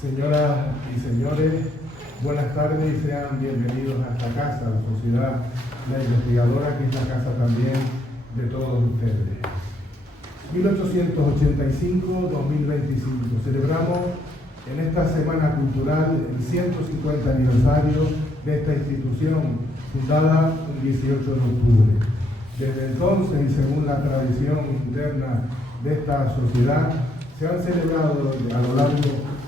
Señoras y señores, buenas tardes y sean bienvenidos a esta casa, la Sociedad La Investigadora, que es la casa también de todos ustedes. 1885-2025. Celebramos en esta Semana Cultural el 150 aniversario de esta institución, fundada el 18 de octubre. Desde entonces, y según la tradición interna de esta sociedad, se han celebrado a lo largo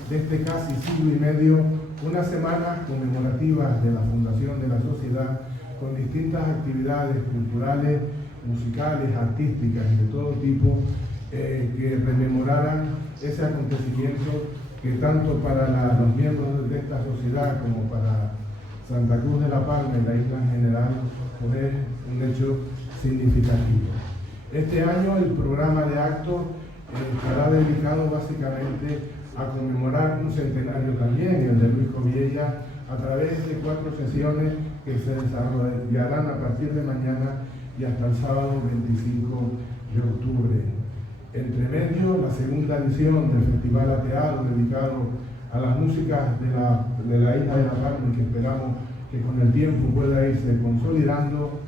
de este casi siglo y medio unas semanas conmemorativas de la fundación de la sociedad, con distintas actividades culturales, musicales, artísticas y de todo tipo, que rememoraran ese acontecimiento que tanto para los miembros de esta sociedad como para Santa Cruz de la Palma y la isla en general, pues es un hecho significativo. Este año el programa de actos estará dedicado básicamente a conmemorar un centenario también, el de Luis Coviella, a través de 4 sesiones que se desarrollarán a partir de mañana y hasta el sábado 25 de octubre. Entre medio, la segunda edición del Festival Ateado, dedicado a las músicas de la isla de La Palma, y que esperamos que con el tiempo pueda irse consolidando.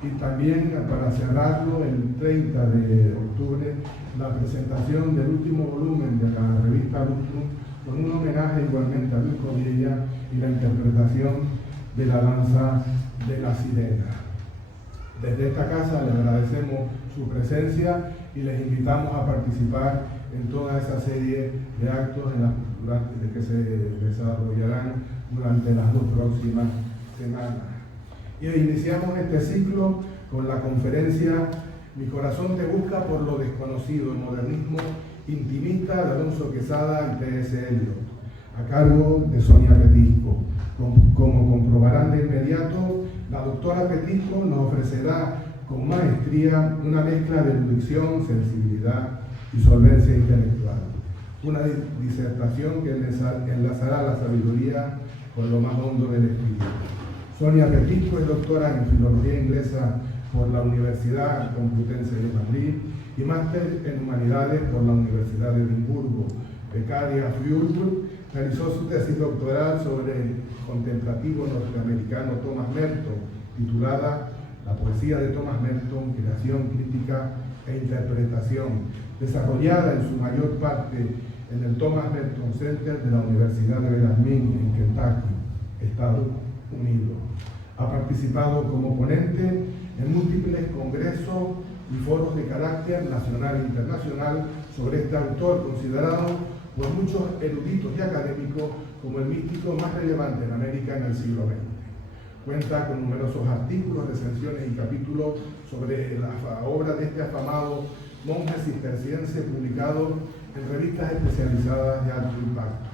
Y también, para cerrarlo, el 30 de octubre, la presentación del último volumen de la revista Lustrum, con un homenaje igualmente a Luis Coviella y la interpretación de la danza de la sirena. Desde esta casa les agradecemos su presencia y les invitamos a participar en toda esa serie de actos que se desarrollarán durante las 2 próximas semanas. Y iniciamos este ciclo con la conferencia Mi corazón te busca por lo desconocido, el modernismo intimista de Alonso Quesada y T.S. Eliot, a cargo de Sonia Petisco. Como comprobarán de inmediato, la doctora Petisco nos ofrecerá con maestría una mezcla de erudición, sensibilidad y solvencia intelectual. Una disertación que enlazará la sabiduría con lo más hondo del espíritu. Sonia Petisco es doctora en Filología Inglesa por la Universidad Complutense de Madrid y máster en Humanidades por la Universidad de Edimburgo. Becaria Fulbright, realizó su tesis doctoral sobre el contemplativo norteamericano Thomas Merton, titulada La poesía de Thomas Merton, creación, crítica e interpretación, desarrollada en su mayor parte en el Thomas Merton Center de la Universidad de Bellarmine, en Kentucky, Estados Unidos. Ha participado como ponente en múltiples congresos y foros de carácter nacional e internacional sobre este autor, considerado por muchos eruditos y académicos como el místico más relevante en América en el siglo XX. Cuenta con numerosos artículos, recensiones y capítulos sobre la obra de este afamado monje cisterciense, publicados en revistas especializadas de alto impacto.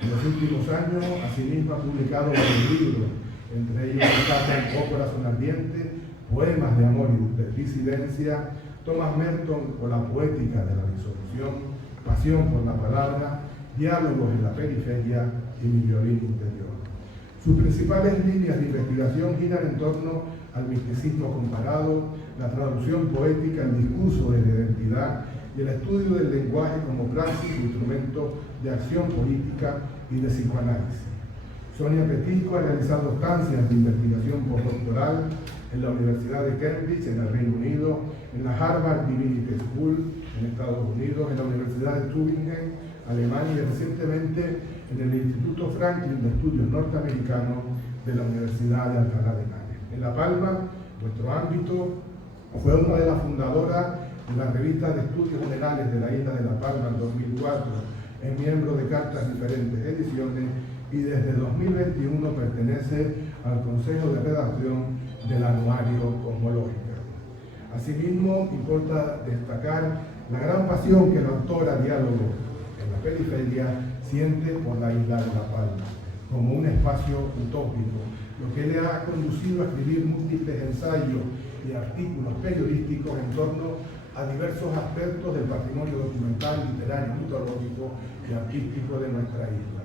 En los últimos años, asimismo, ha publicado varios libros, entre ellos destacan O Corazón Ardiente, Poemas de Amor y de Disidencia, Thomas Merton o la Poética de la Disolución, Pasión por la Palabra, Diálogos en la Periferia y Mi Violín Interior. Sus principales líneas de investigación giran en torno al misticismo comparado, la traducción poética, el discurso de la identidad y el estudio del lenguaje como praxis e instrumento de acción política y de psicoanálisis. Sonia Petisco ha realizado estancias de investigación postdoctoral en la Universidad de Cambridge, en el Reino Unido, en la Harvard Divinity School, en Estados Unidos, en la Universidad de Tübingen, Alemania, y recientemente en el Instituto Franklin de Estudios Norteamericanos de la Universidad de Alcalá de Henares. En La Palma, nuestro ámbito, fue una de las fundadoras de la revista de Estudios Generales de la Isla de La Palma en 2004, es miembro de Cartas Diferentes Ediciones y desde 2021 pertenece al Consejo de Redacción del Anuario Cosmológico. Asimismo, importa destacar la gran pasión que la autora Diálogo en la Periferia siente por la isla de La Palma, como un espacio utópico, lo que le ha conducido a escribir múltiples ensayos y artículos periodísticos en torno a diversos aspectos del patrimonio documental, literario, mitológico y artístico de nuestra isla.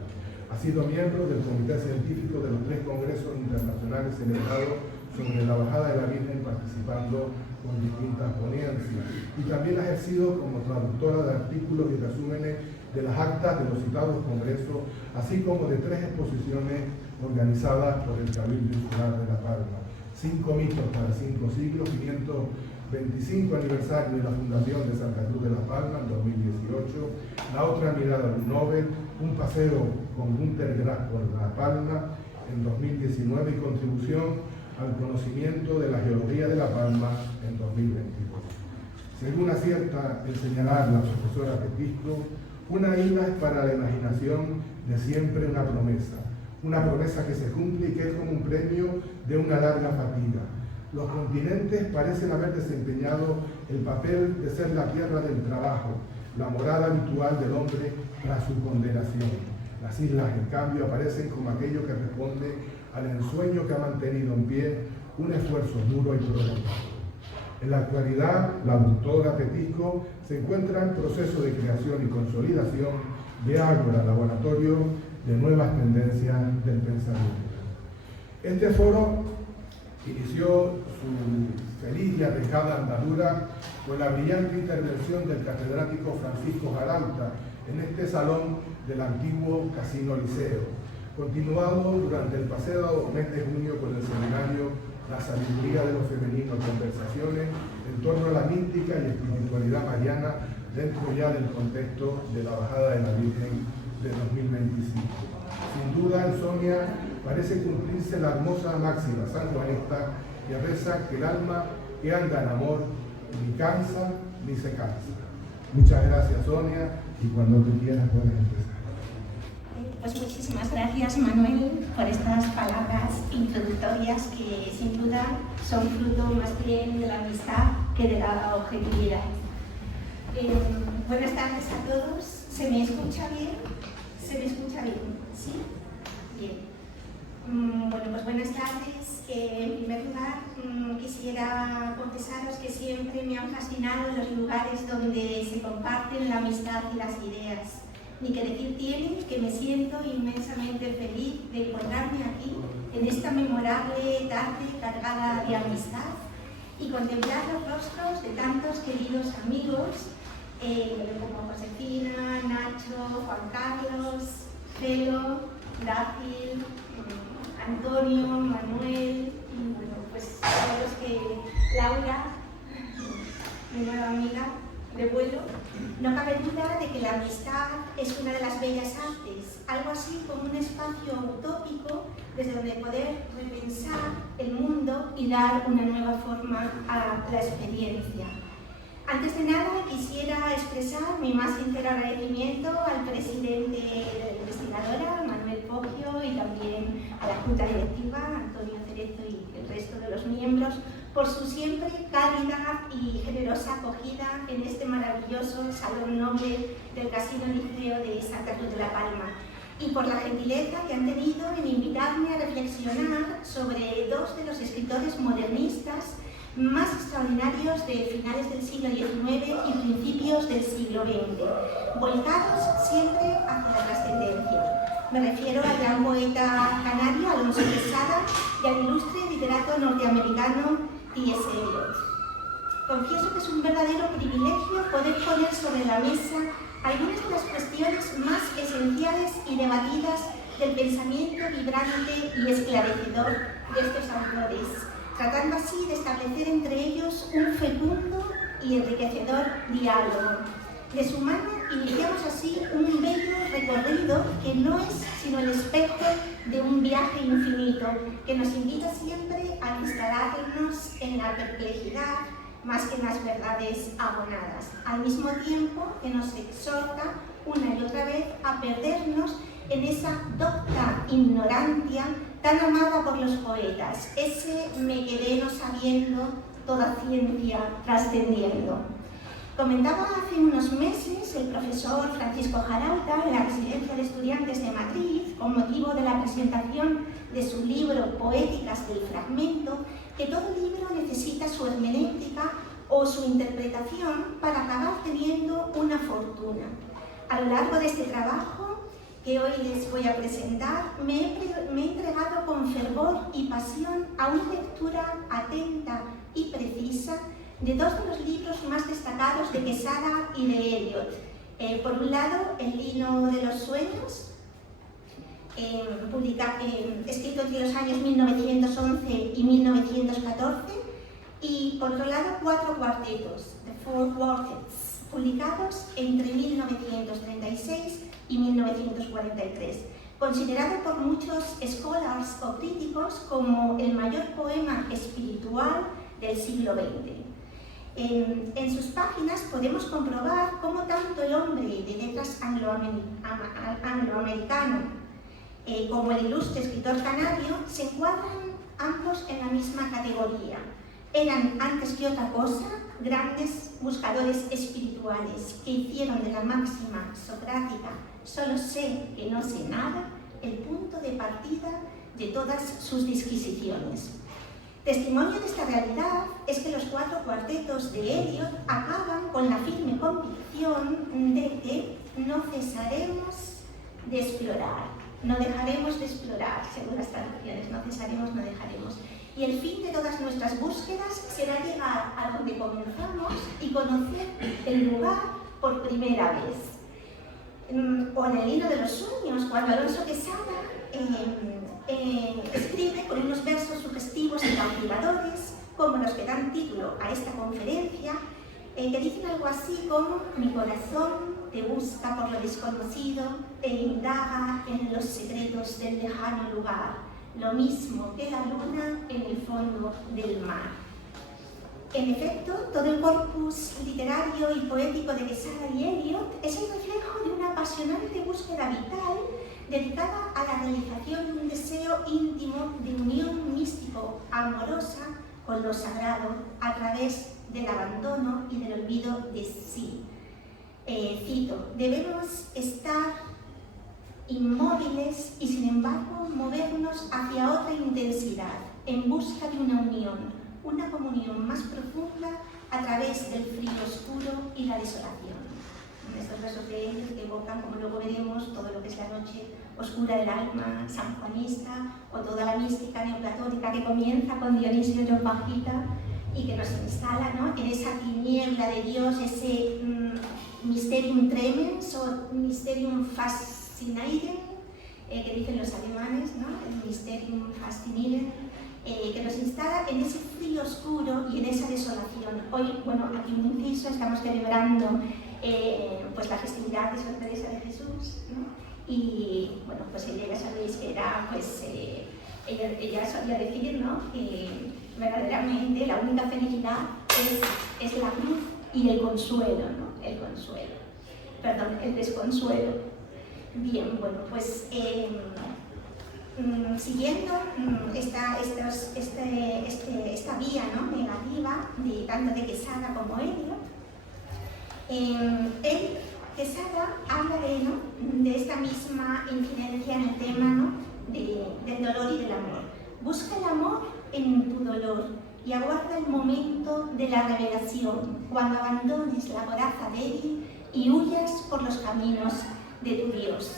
Ha sido miembro del Comité Científico de los 3 congresos internacionales celebrados sobre la Bajada de la Virgen, participando con distintas ponencias y también ha ejercido como traductora de artículos y resúmenes de las actas de los citados congresos, así como de 3 exposiciones organizadas por el Cabildo Insular de La Palma: 5 mitos para 5 siglos, 525 aniversario de la fundación de Santa Cruz de La Palma en 2018, La otra mirada del Nobel, un paseo con Günter Grass por La Palma en 2019 y contribución al conocimiento de la geología de La Palma en 2022. Según acierta el señalar la profesora Petisco, una isla es para la imaginación de siempre una promesa que se cumple y que es como un premio de una larga fatiga. Los continentes parecen haber desempeñado el papel de ser la tierra del trabajo, la morada habitual del hombre tras su condenación. Las islas, en cambio, aparecen como aquello que responde al ensueño que ha mantenido en pie un esfuerzo duro y prolongado. En la actualidad, la doctora Petisco se encuentra en proceso de creación y consolidación de Ágora, laboratorio de nuevas tendencias del pensamiento. Este foro inició su feliz y arriesgada andadura con la brillante intervención del catedrático Francisco Jarauta en este salón del antiguo Casino Liceo, continuado durante el pasado mes de junio con el seminario La sabiduría de lo femenino, conversaciones en torno a la mística y espiritualidad mariana dentro ya del contexto de la bajada de la Virgen de 2025. Sin duda, en Sonia parece cumplirse la hermosa máxima sanjuanista que reza que el alma que anda en amor ni cansa ni se cansa. Muchas gracias, Sonia, y cuando tú quieras puedes empezar. Pues muchísimas gracias, Manuel, por estas palabras introductorias que sin duda son fruto más bien de la amistad que de la objetividad. Buenas tardes a todos. ¿Se me escucha bien? ¿Se me escucha bien? ¿Sí? Bien. Bueno, pues buenas tardes. En primer lugar, quisiera confesaros que siempre me han fascinado los lugares donde se comparten la amistad y las ideas. Ni que decir tiene que me siento inmensamente feliz de encontrarme aquí, en esta memorable tarde cargada de amistad, y contemplar los rostros de tantos queridos amigos, como Josefina, Nacho, Juan Carlos, Felo, Dácil, Antonio, Manuel, y bueno, pues todos los que Laura, mi nueva amiga de vuelo. No cabe duda de que la amistad es una de las bellas artes, algo así como un espacio utópico desde donde poder repensar el mundo y dar una nueva forma a la experiencia. Antes de nada, quisiera expresar mi más sincero agradecimiento al presidente de la investigadora, Manuel Poggio, y también a la Junta Directiva, Antonio Cerezo, y el resto de los miembros, por su siempre cálida y generosa acogida en este maravilloso Salón Noble del Casino Liceo de Santa Cruz de La Palma, y por la gentileza que han tenido en invitarme a reflexionar sobre 2 de los escritores modernistas más extraordinarios de finales del siglo XIX y principios del siglo XX, volcados siempre hacia la trascendencia. Me refiero al gran poeta canario Alonso Quesada y al ilustre literato norteamericano T.S. Eliot. Confieso que es un verdadero privilegio poder poner sobre la mesa algunas de las cuestiones más esenciales y debatidas del pensamiento vibrante y esclarecedor de estos autores, tratando así de establecer entre ellos un fecundo y enriquecedor diálogo. De su mano iniciamos así un bello recorrido que no es sino el espectro de un viaje infinito que nos invita siempre a instalarnos en la perplejidad más que en las verdades abonadas, al mismo tiempo que nos exhorta una y otra vez a perdernos en esa docta ignorancia tan amada por los poetas, ese me quedé no sabiendo, toda ciencia trascendiendo. Comentaba hace unos meses el profesor Francisco Jarauta en la Residencia de Estudiantes de Madrid, con motivo de la presentación de su libro Poéticas del Fragmento, que todo libro necesita su hermenéutica o su interpretación para acabar teniendo una fortuna. A lo largo de este trabajo, que hoy les voy a presentar, me he entregado con fervor y pasión a una lectura atenta y precisa de dos de los libros más destacados de Quesada y de Eliot. Por un lado, El lino de los sueños, escrito entre los años 1911 y 1914, y por otro lado, 4 cuartetos, The Four Quartets, publicados entre 1936 y 1943, considerado por muchos scholars o críticos como el mayor poema espiritual del siglo XX. En sus páginas podemos comprobar cómo tanto el hombre de letras angloamericano como el ilustre escritor canario se encuadran ambos en la misma categoría. Eran, antes que otra cosa, grandes buscadores espirituales que hicieron de la máxima socrática «solo sé que no sé nada» el punto de partida de todas sus disquisiciones. Testimonio de esta realidad es que los 4 cuartetos de Eliot acaban con la firme convicción de que no cesaremos de explorar, no dejaremos de explorar, según las traducciones, no cesaremos, no dejaremos. Y el fin de todas nuestras búsquedas será llegar a donde comenzamos y conocer el lugar por primera vez. O en el hilo de los sueños, cuando Alonso Quesada escribe con unos versos sugestivos y cautivadores, como los que dan título a esta conferencia, que dicen algo así como: mi corazón te busca por lo desconocido e indaga en los secretos del lejano lugar, lo mismo que la luna en el fondo del mar. En efecto, todo el corpus literario y poético de Quesada y Eliot es el reflejo de una apasionante búsqueda vital dedicada a la realización de un deseo íntimo de unión místico amorosa con lo sagrado a través del abandono y del olvido de sí. Cito: debemos estar inmóviles y sin embargo movernos hacia otra intensidad, en busca de una unión, una comunión más profunda a través del frío oscuro y la desolación. Estos versos de ellos que evocan, como luego veremos, todo lo que es la noche oscura del alma sanjuanista o toda la mística neoplatónica que comienza con Dionisio Areópagita y que nos instala, ¿no?, en esa tiniebla de Dios, ese mysterium tremens o mysterium fascinierend, que dicen los alemanes, ¿no?, el mysterium fascinierend, que nos instala en ese frío oscuro y en esa desolación. Hoy, bueno, aquí un inciso, estamos celebrando pues la festividad de Santa Teresa de Jesús, ¿no? Y bueno, pues ella, ya sabéis que era, pues ella solía decir, ¿no?, que verdaderamente la única felicidad es la cruz y el consuelo, ¿no? El consuelo, perdón, el desconsuelo. Bien, bueno, pues siguiendo esta vía, ¿no?, negativa de tanto de Quesada como Eliot, Quesada habla de esta misma incidencia en el tema, ¿no?, del dolor y del amor. Busca el amor en tu dolor y aguarda el momento de la revelación, cuando abandones la coraza débil y huyas por los caminos de tu Dios.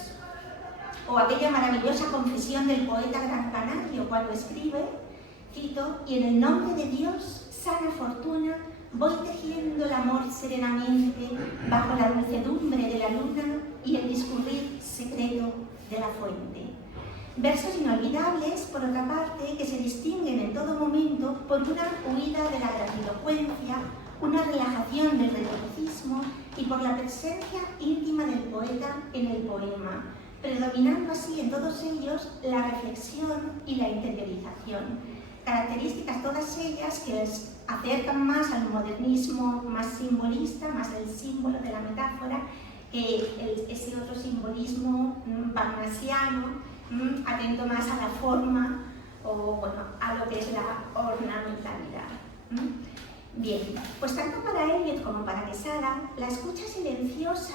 O aquella maravillosa confesión del poeta gran canario cuando escribe, cito: y en el nombre de Dios, sana fortuna, voy tejiendo el amor serenamente bajo la dulcedumbre de la luna y el discurrir secreto de la fuente. Versos inolvidables, por otra parte, que se distinguen en todo momento por una huida de la grandilocuencia, una relajación del retoricismo y por la presencia íntima del poeta en el poema, predominando así en todos ellos la reflexión y la interiorización, características todas ellas que les acercan más al modernismo más simbolista, más el símbolo de la metáfora, que ese otro simbolismo wagneriano, atento más a la forma o bueno, a lo que es la ornamentalidad. Bien, pues tanto para Eliot como para Quesada, la escucha silenciosa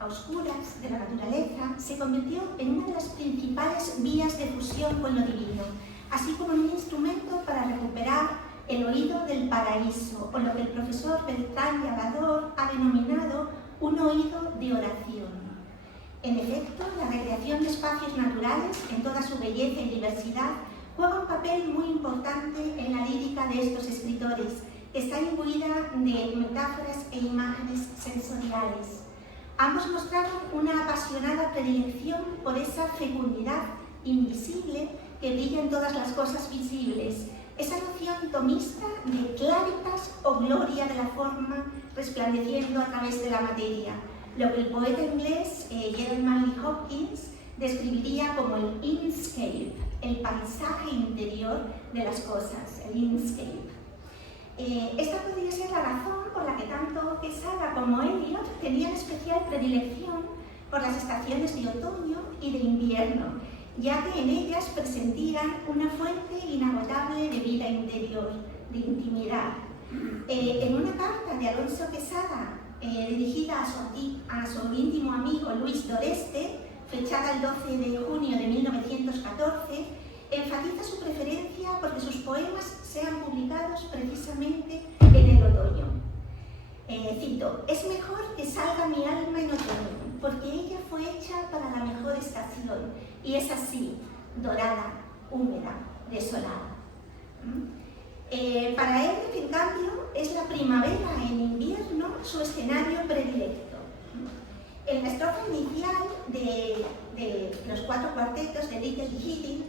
a oscuras de la naturaleza se convirtió en una de las principales vías de fusión con lo divino, así como en un instrumento para recuperar el oído del paraíso, o lo que el profesor Bertrand Llagador ha denominado un oído de oración. En efecto, la recreación de espacios naturales, en toda su belleza y diversidad, juega un papel muy importante en la lírica de estos escritores, está imbuida de metáforas e imágenes sensoriales. Ambos mostraron una apasionada predilección por esa fecundidad invisible que brilla en todas las cosas visibles, esa noción tomista de claritas o gloria de la forma resplandeciendo a través de la materia, lo que el poeta inglés Gerald Manley Hopkins describiría como el inscape, el paisaje interior de las cosas, el inscape. Esta podría ser la razón por la que tanto Quesada como Eliot tenían especial predilección por las estaciones de otoño y de invierno, ya que en ellas presentían una fuente inagotable de vida interior, de intimidad. En una carta de Alonso Quesada dirigida a su íntimo amigo Luis Doreste, fechada el 12 de junio de 1914, enfatiza su preferencia porque sus poemas sean publicados precisamente en el otoño. Cito: «Es mejor que salga mi alma en otoño, porque ella fue hecha para la mejor estación, y es así, dorada, húmeda, desolada». Para él, en cambio, es la primavera en invierno su escenario predilecto. En la estrofa inicial de los 4 cuartetos de Little Heading,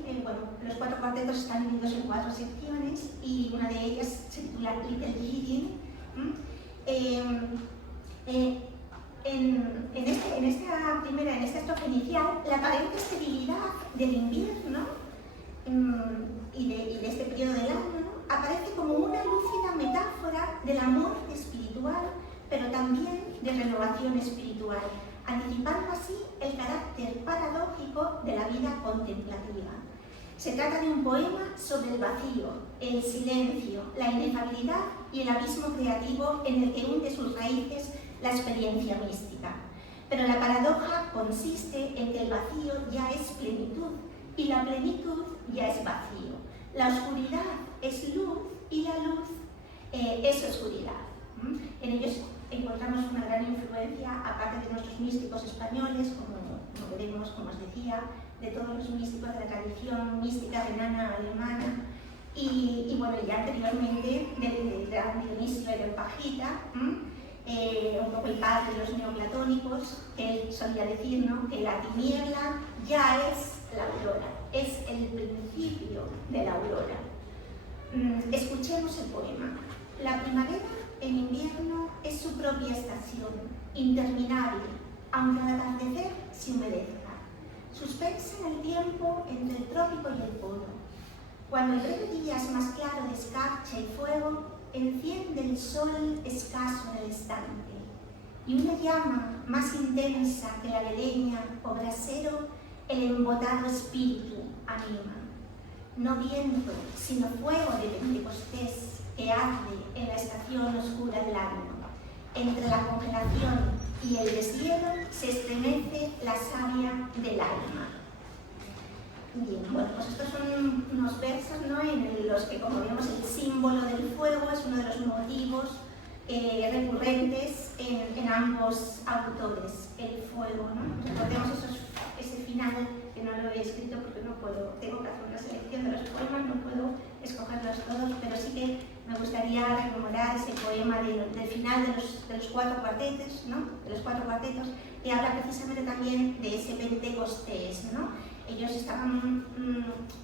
los 4 cuartetos están divididos en 4 secciones y una de ellas se titula Little Heading. En esta estrofa inicial, la aparente esterilidad del invierno y de este periodo del año, ¿no?, aparece como una lúcida metáfora del amor espiritual, pero también de renovación espiritual, anticipando así el carácter paradójico de la vida contemplativa. Se trata de un poema sobre el vacío, el silencio, la inefabilidad y el abismo creativo en el que hunde sus raíces la experiencia mística. Pero la paradoja consiste en que el vacío ya es plenitud y la plenitud ya es vacío. La oscuridad es luz y la luz es oscuridad. En ellos encontramos una gran influencia, aparte de nuestros místicos españoles, como veremos, como os decía, de todos los místicos de la tradición mística renana alemana y bueno, ya anteriormente de Dionisio Areopagita, un poco el padre de los neoplatónicos, que él solía decir, ¿no?, que la tiniebla ya es la aurora, es el principio de la aurora. Escuchemos el poema. La primavera en invierno es su propia estación, interminable, aunque al atardecer se humedezca, suspensa en el tiempo entre el trópico y el polo. Cuando el breve día es más claro de escarcha y fuego, enciende el sol escaso en el estante, y una llama más intensa que la de leña o brasero el embotado espíritu anima. No viento, sino fuego de Pentecostés que arde en la estación oscura del año. Entre la congelación y el deshielo se estremece la savia del alma. Bien, bueno, pues estos son unos versos, ¿no?, en los que, como vemos, el símbolo del fuego es uno de los motivos recurrentes en ambos autores, el fuego, ¿no? Recordemos ese final, que no lo he escrito porque no puedo, tengo que hacer una selección de los poemas, no puedo escogerlos todos, pero sí que me gustaría rememorar ese poema del final de los 4 cuartetos, ¿no?, de los 4 cuartetos, que habla precisamente también de ese Pentecostés, ¿no? Ellos estaban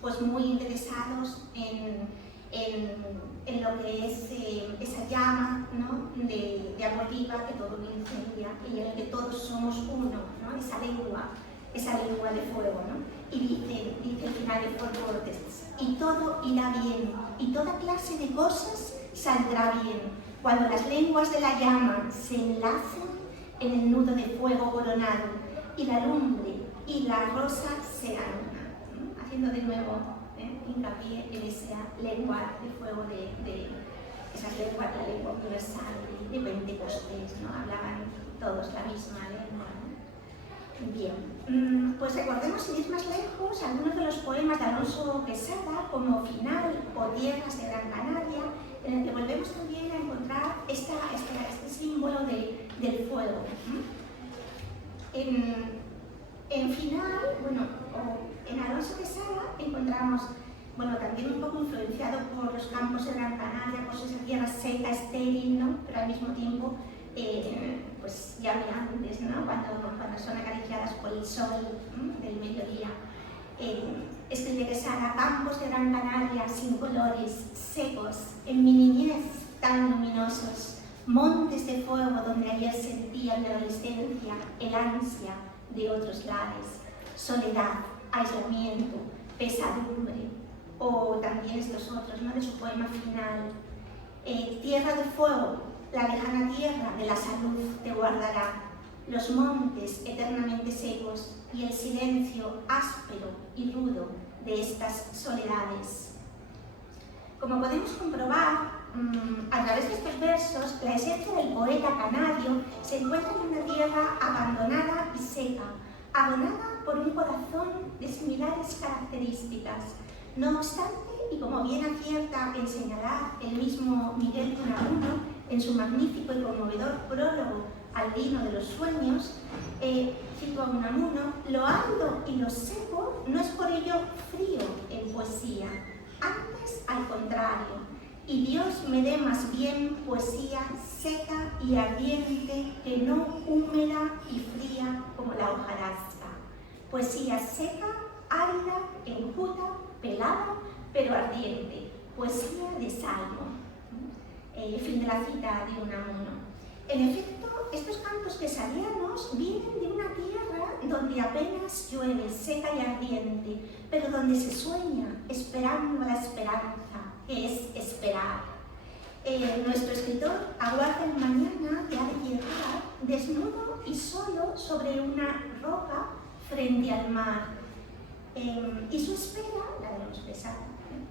pues muy interesados en lo que es esa llama, ¿no?, de amor viva que todo lo incendia y en el que todos somos uno, ¿no?, esa lengua de fuego, ¿no? Y dice el final de Four Vortex: y todo irá bien, y toda clase de cosas saldrá bien, cuando las lenguas de la llama se enlacen en el nudo de fuego coronado, y la lumbre y la rosa serán una, ¿no?, haciendo de nuevo hincapié en esa lengua de fuego de esas lenguas, la lengua universal de Pentecostés, ¿no? Hablaban todos la misma lengua, ¿no? Bien, pues recordemos, sin ir más lejos, algunos de los poemas de Alonso Quesada, como Final o Tierras de Gran Canaria, en el que volvemos también a encontrar este símbolo del fuego. En Final, bueno, o en Alonso Quesada encontramos: bueno, también un poco influenciado por los campos de Gran Canaria, pues esa tierra seca, estéril, ¿no? Pero al mismo tiempo, pues llameantes, ¿no? Cuando son acariciadas por el sol del mediodía. Escribe que Sara, campos de Gran Canaria sin colores, secos, en mi niñez tan luminosos, montes de fuego donde ayer sentía en mi adolescencia el ansia de otros lares, soledad, aislamiento, pesadumbre, o también estos otros, ¿no? De su poema final. Tierra de fuego, la lejana tierra de la salud te guardará, los montes eternamente secos y el silencio áspero y rudo de estas soledades. Como podemos comprobar, a través de estos versos, la esencia del poeta canario se encuentra en una tierra abandonada y seca, abonada por un corazón de similares características. No obstante, y como bien acierta en señalar el mismo Miguel de Unamuno en su magnífico y conmovedor prólogo al Vino de los Sueños, cito a Unamuno, lo árido y lo seco no es por ello frío en poesía, antes al contrario, y Dios me dé más bien poesía seca y ardiente que no húmeda y fría como la hojarasca. Poesía seca, árida, enjuta, pelada, pero ardiente. Poesía de salmo. Fin de la cita de Unamuno. En efecto, estos cantos tesalianos vienen de una tierra donde apenas llueve, seca y ardiente, pero donde se sueña, esperando la esperanza, que es esperar. Nuestro escritor aguarda el mañana que ha de llegar, desnudo y solo sobre una roca frente al mar. Y su espera, la de los pesados,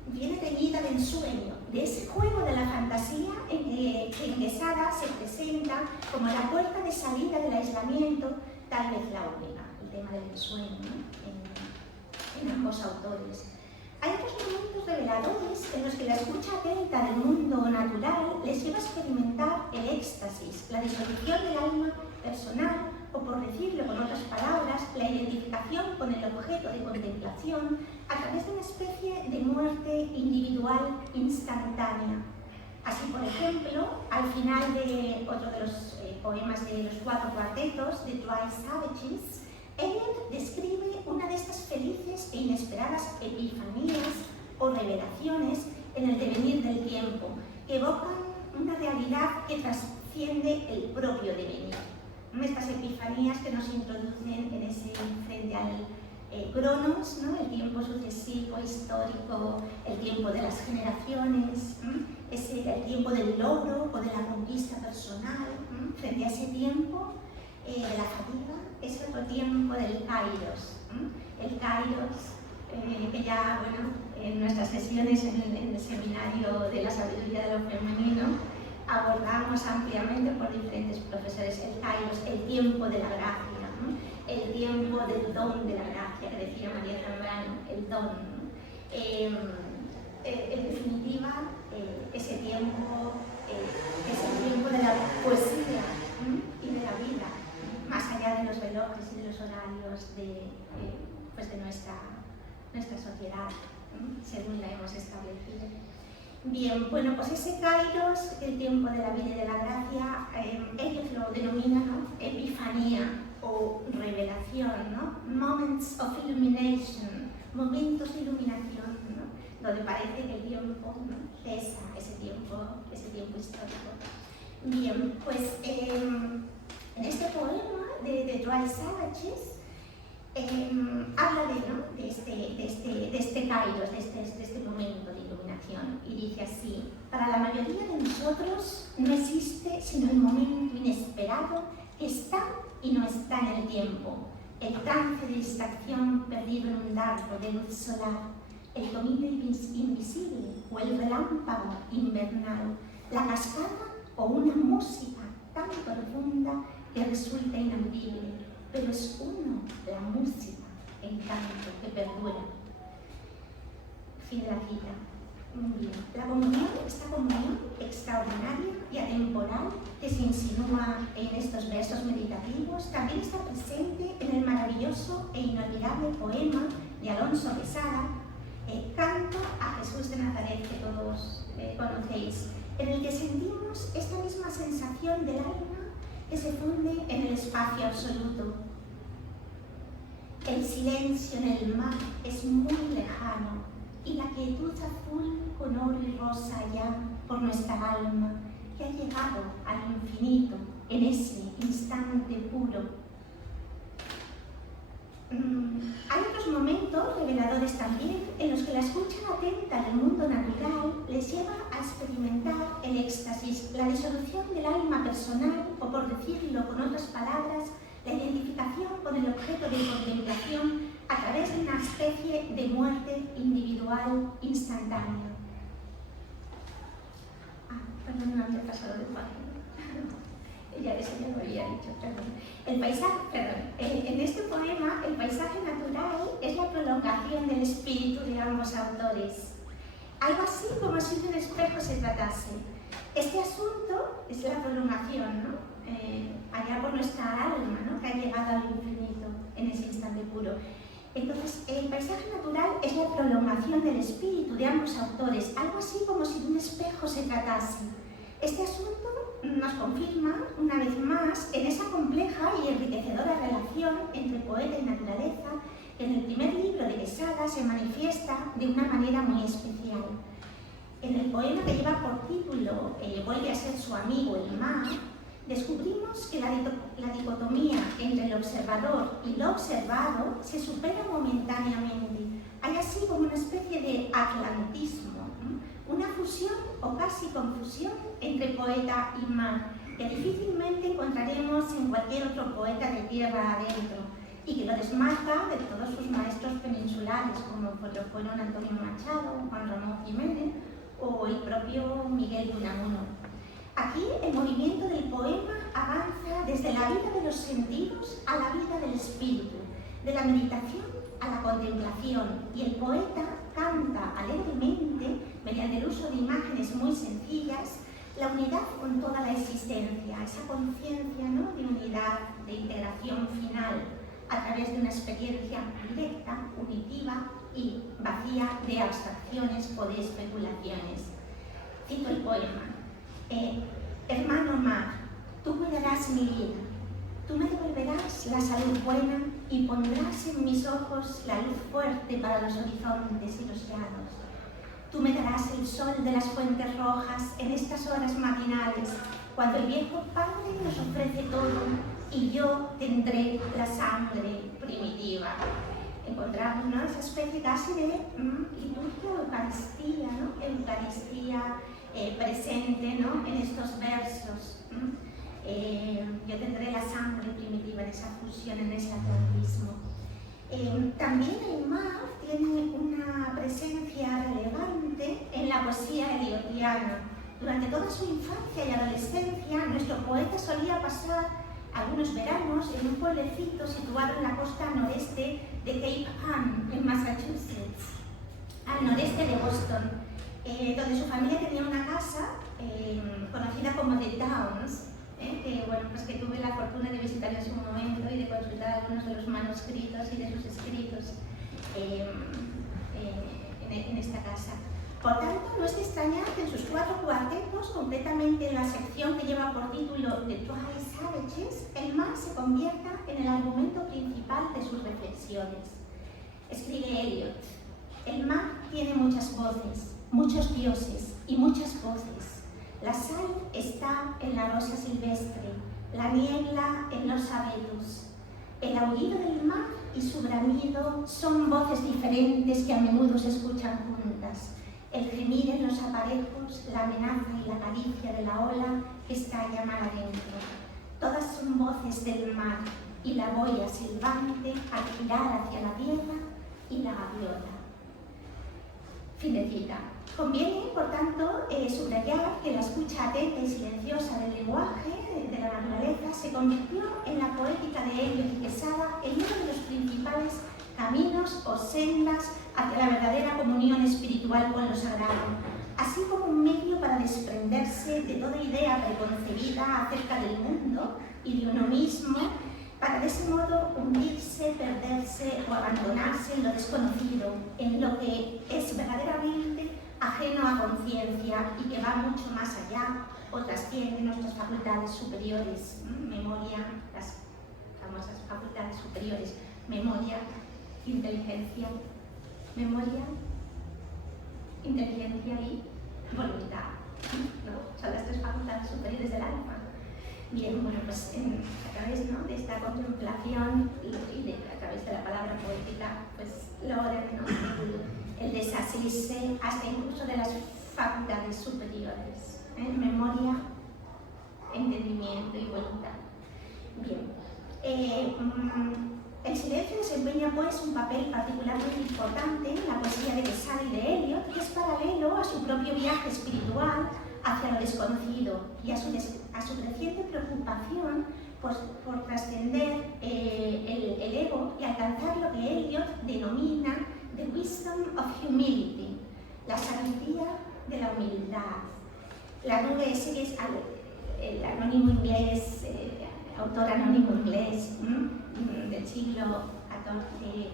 viene teñida del sueño, de ese juego de la fantasía en que Sara se presenta como la puerta de salida del aislamiento, tal vez la única, el tema del sueño, ¿no? en ambos autores. Hay otros momentos reveladores en los que la escucha atenta del mundo natural les lleva a experimentar el éxtasis, la disolución del alma personal, o por decirlo con otras palabras, la identificación con el objeto de contemplación a través de una especie de muerte individual instantánea. Así, por ejemplo, al final de otro de los poemas de los 4 cuartetos, de Dry Savages, Eliot describe una de estas felices e inesperadas epifanías o revelaciones en el devenir del tiempo, que evocan una realidad que trasciende el propio devenir. Estas epifanías que nos introducen en ese frente al cronos, ¿no? El tiempo sucesivo, histórico, el tiempo de las generaciones, el tiempo del logro o de la conquista personal, frente a ese tiempo de la fatiga, es otro tiempo del kairos. El kairos, que ya, bueno, en nuestras sesiones en el seminario de la sabiduría de lo femenino, abordamos ampliamente por diferentes profesores el kairos, el tiempo de la gracia, ¿no? El tiempo del don de la gracia, que decía María Zambrano, el don. En definitiva, ese tiempo es el tiempo de la poesía y de la vida, más allá de los relojes y de los horarios de nuestra sociedad, según la hemos establecido. Bien, bueno, pues ese kairos, el tiempo de la vida y de la gracia, ellos lo denominan, ¿no? Epifanía o revelación, ¿no? Moments of illumination, momentos de iluminación, ¿no? Donde parece que el tiempo, ¿no? Cesa, ese tiempo histórico. Bien, pues en este poema de Dry Savages habla de este kairos, de este momento de iluminación, y dice así: para la mayoría de nosotros no existe sino el momento inesperado que está y no está en el tiempo, el trance de distracción perdido en un dardo de luz solar, el comino invisible o el relámpago invernal, la cascada o una música tan profunda que resulta inaudible, pero es uno la música, en tanto que perdura. Fin de la cita. Muy bien. La comunión, esta comunión extraordinaria y atemporal que se insinúa en estos versos meditativos, también está presente en el maravilloso e inolvidable poema de Alonso Quesada, Canto a Jesús de Nazaret, que todos conocéis, en el que sentimos esta misma sensación del alma que se funde en el espacio absoluto. El silencio en el mar es muy lejano y la quietud azul con oro y rosa ya por nuestra alma que ha llegado al infinito en ese instante puro. Hay otros momentos reveladores también en los que la escucha atenta del mundo natural les lleva a experimentar el éxtasis, la disolución del alma personal o, por decirlo con otras palabras, la identificación con el objeto de contemplación a través de una especie de muerte individual instantánea. Perdón, no había pasado de página. Ya eso ya lo había dicho, perdón. El paisaje, en este poema, el paisaje natural es la prolongación del espíritu de ambos autores. Algo así como si de un espejo se tratase. Este asunto es la prolongación, ¿no? Allá por nuestra alma, ¿no? Que ha llegado al infinito en ese instante puro. Entonces, el paisaje natural es la prolongación del espíritu de ambos autores, algo así como si de un espejo se tratase. Este asunto nos confirma, una vez más, en esa compleja y enriquecedora relación entre poeta y naturaleza que en el primer libro de Quesada se manifiesta de una manera muy especial. En el poema que lleva por título Vuelve a ser su amigo el mar, descubrimos que la dicotomía entre el observador y lo observado se supera momentáneamente. Hay así como una especie de atlantismo, una fusión o casi confusión entre poeta y mar, que difícilmente encontraremos en cualquier otro poeta de tierra adentro, y que lo desmarca de todos sus maestros peninsulares, como lo fueron Antonio Machado, Juan Ramón Jiménez o el propio Miguel de Unamuno. Aquí el movimiento del poema avanza desde la vida de los sentidos a la vida del espíritu, de la meditación a la contemplación, y el poeta canta alegremente, mediante el uso de imágenes muy sencillas, la unidad con toda la existencia, esa conciencia, ¿no?, de unidad, de integración final, a través de una experiencia directa, unitiva y vacía de abstracciones o de especulaciones. Cito el poema. Hermano mar, tú cuidarás mi vida, tú me devolverás la salud buena y pondrás en mis ojos la luz fuerte para los horizontes y los llanos. Tú me darás el sol de las fuentes rojas en estas horas matinales, cuando el viejo padre nos ofrece todo y yo tendré la sangre primitiva. Encontramos, ¿no?, esa especie casi de liturgia o Eucaristía, ¿no?, Eucaristía presente, ¿no?, en estos versos. Yo tendré la sangre primitiva, en esa fusión, en ese atlantismo. También el mar tiene una presencia relevante en la poesía eliotiana. Durante toda su infancia y adolescencia, nuestro poeta solía pasar algunos veranos en un pueblecito situado en la costa noreste de Cape Ann, en Massachusetts, al noreste de Boston, donde su familia tenía una casa conocida como The Downs, que, bueno, pues que tuve la fortuna de visitar en su momento y de consultar algunos de los manuscritos y de sus escritos en esta casa. Por tanto, no es de extrañar que en sus 4 cuartetos, completamente en la sección que lleva por título The Dry Savages, el mar se convierta en el argumento principal de sus reflexiones. Escribe Eliot: el mar tiene muchas voces, muchos dioses y muchas voces. La sal está en la rosa silvestre, la niebla en los abetos. El aullido del mar y su bramido son voces diferentes que a menudo se escuchan juntas. El gemir en los aparejos, la amenaza y la caricia de la ola que estalla mar adentro. Todas son voces del mar y la boya silbante al girar hacia la tierra y la gaviota. Fin de cita. Conviene, por tanto, subrayar que la escucha atenta y silenciosa del lenguaje de la naturaleza se convirtió en la poética de Eliot y Quesada en uno de los principales caminos o sendas hacia la verdadera comunión espiritual con lo sagrado, así como un medio para desprenderse de toda idea preconcebida acerca del mundo y de uno mismo, para de ese modo hundirse, perderse o abandonarse en lo desconocido, en lo que es verdaderamente ajeno a conciencia y que va mucho más allá o trasciende nuestras facultades superiores, memoria, las famosas facultades superiores, memoria, inteligencia, memoria, inteligencia y voluntad, ¿no? Son las tres facultades superiores del alma. Bien, bueno, pues a través, ¿no?, de esta contemplación y a través de la palabra poética, pues logran, ¿no?, el desasirse hasta incluso de las facultades superiores, memoria, entendimiento y voluntad. Bien, el silencio desempeña pues un papel particularmente importante en la poesía de Quesada y de Eliot, que es paralelo a su propio viaje espiritual hacia lo desconocido y a su creciente preocupación por trascender el ego y alcanzar lo que Eliot denomina the wisdom of humility, la sabiduría de la humildad. La nube ese es el anónimo inglés, autor anónimo inglés del siglo XIV,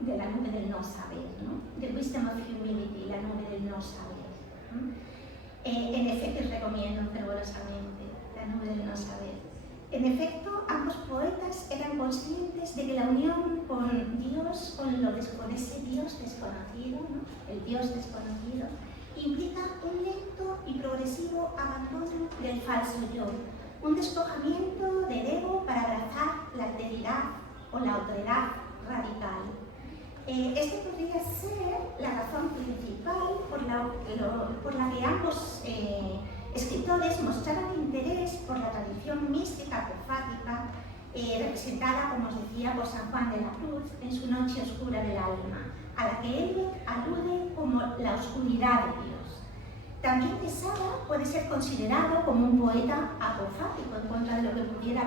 de la nube del no saber, ¿no? The wisdom of humility, la nube del no saber. En efecto, os recomiendo fervorosamente la nube del no saber. En efecto, ambos poetas eran conscientes de que la unión con Dios, con ese Dios desconocido, ¿no?, el Dios desconocido, implica un lento y progresivo abandono del falso yo, un despojamiento del ego para abrazar la alteridad o la autoridad radical. Este podría ser la razón principal por la que ambos escritores mostraron interés por la tradición mística apofática, representada, como os decía, por San Juan de la Cruz en su Noche Oscura del Alma, a la que Eliot alude como la oscuridad de Dios. También Quesada puede ser considerado como un poeta apofático, en contra de lo que pudiera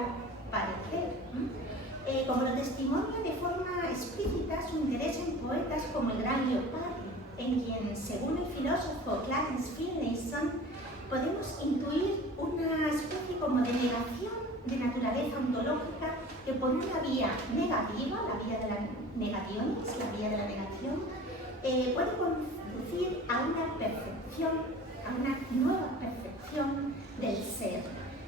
parecer, como lo testimonia de forma explícita su interés en poetas como el gran Leopardi, en quien, según el filósofo Clarence Finlayson, podemos intuir una especie como de negación de naturaleza ontológica que por una vía negativa, la vía de las negaciones, la vía de la negación, puede conducir a una perfección, a una nueva perfección del ser.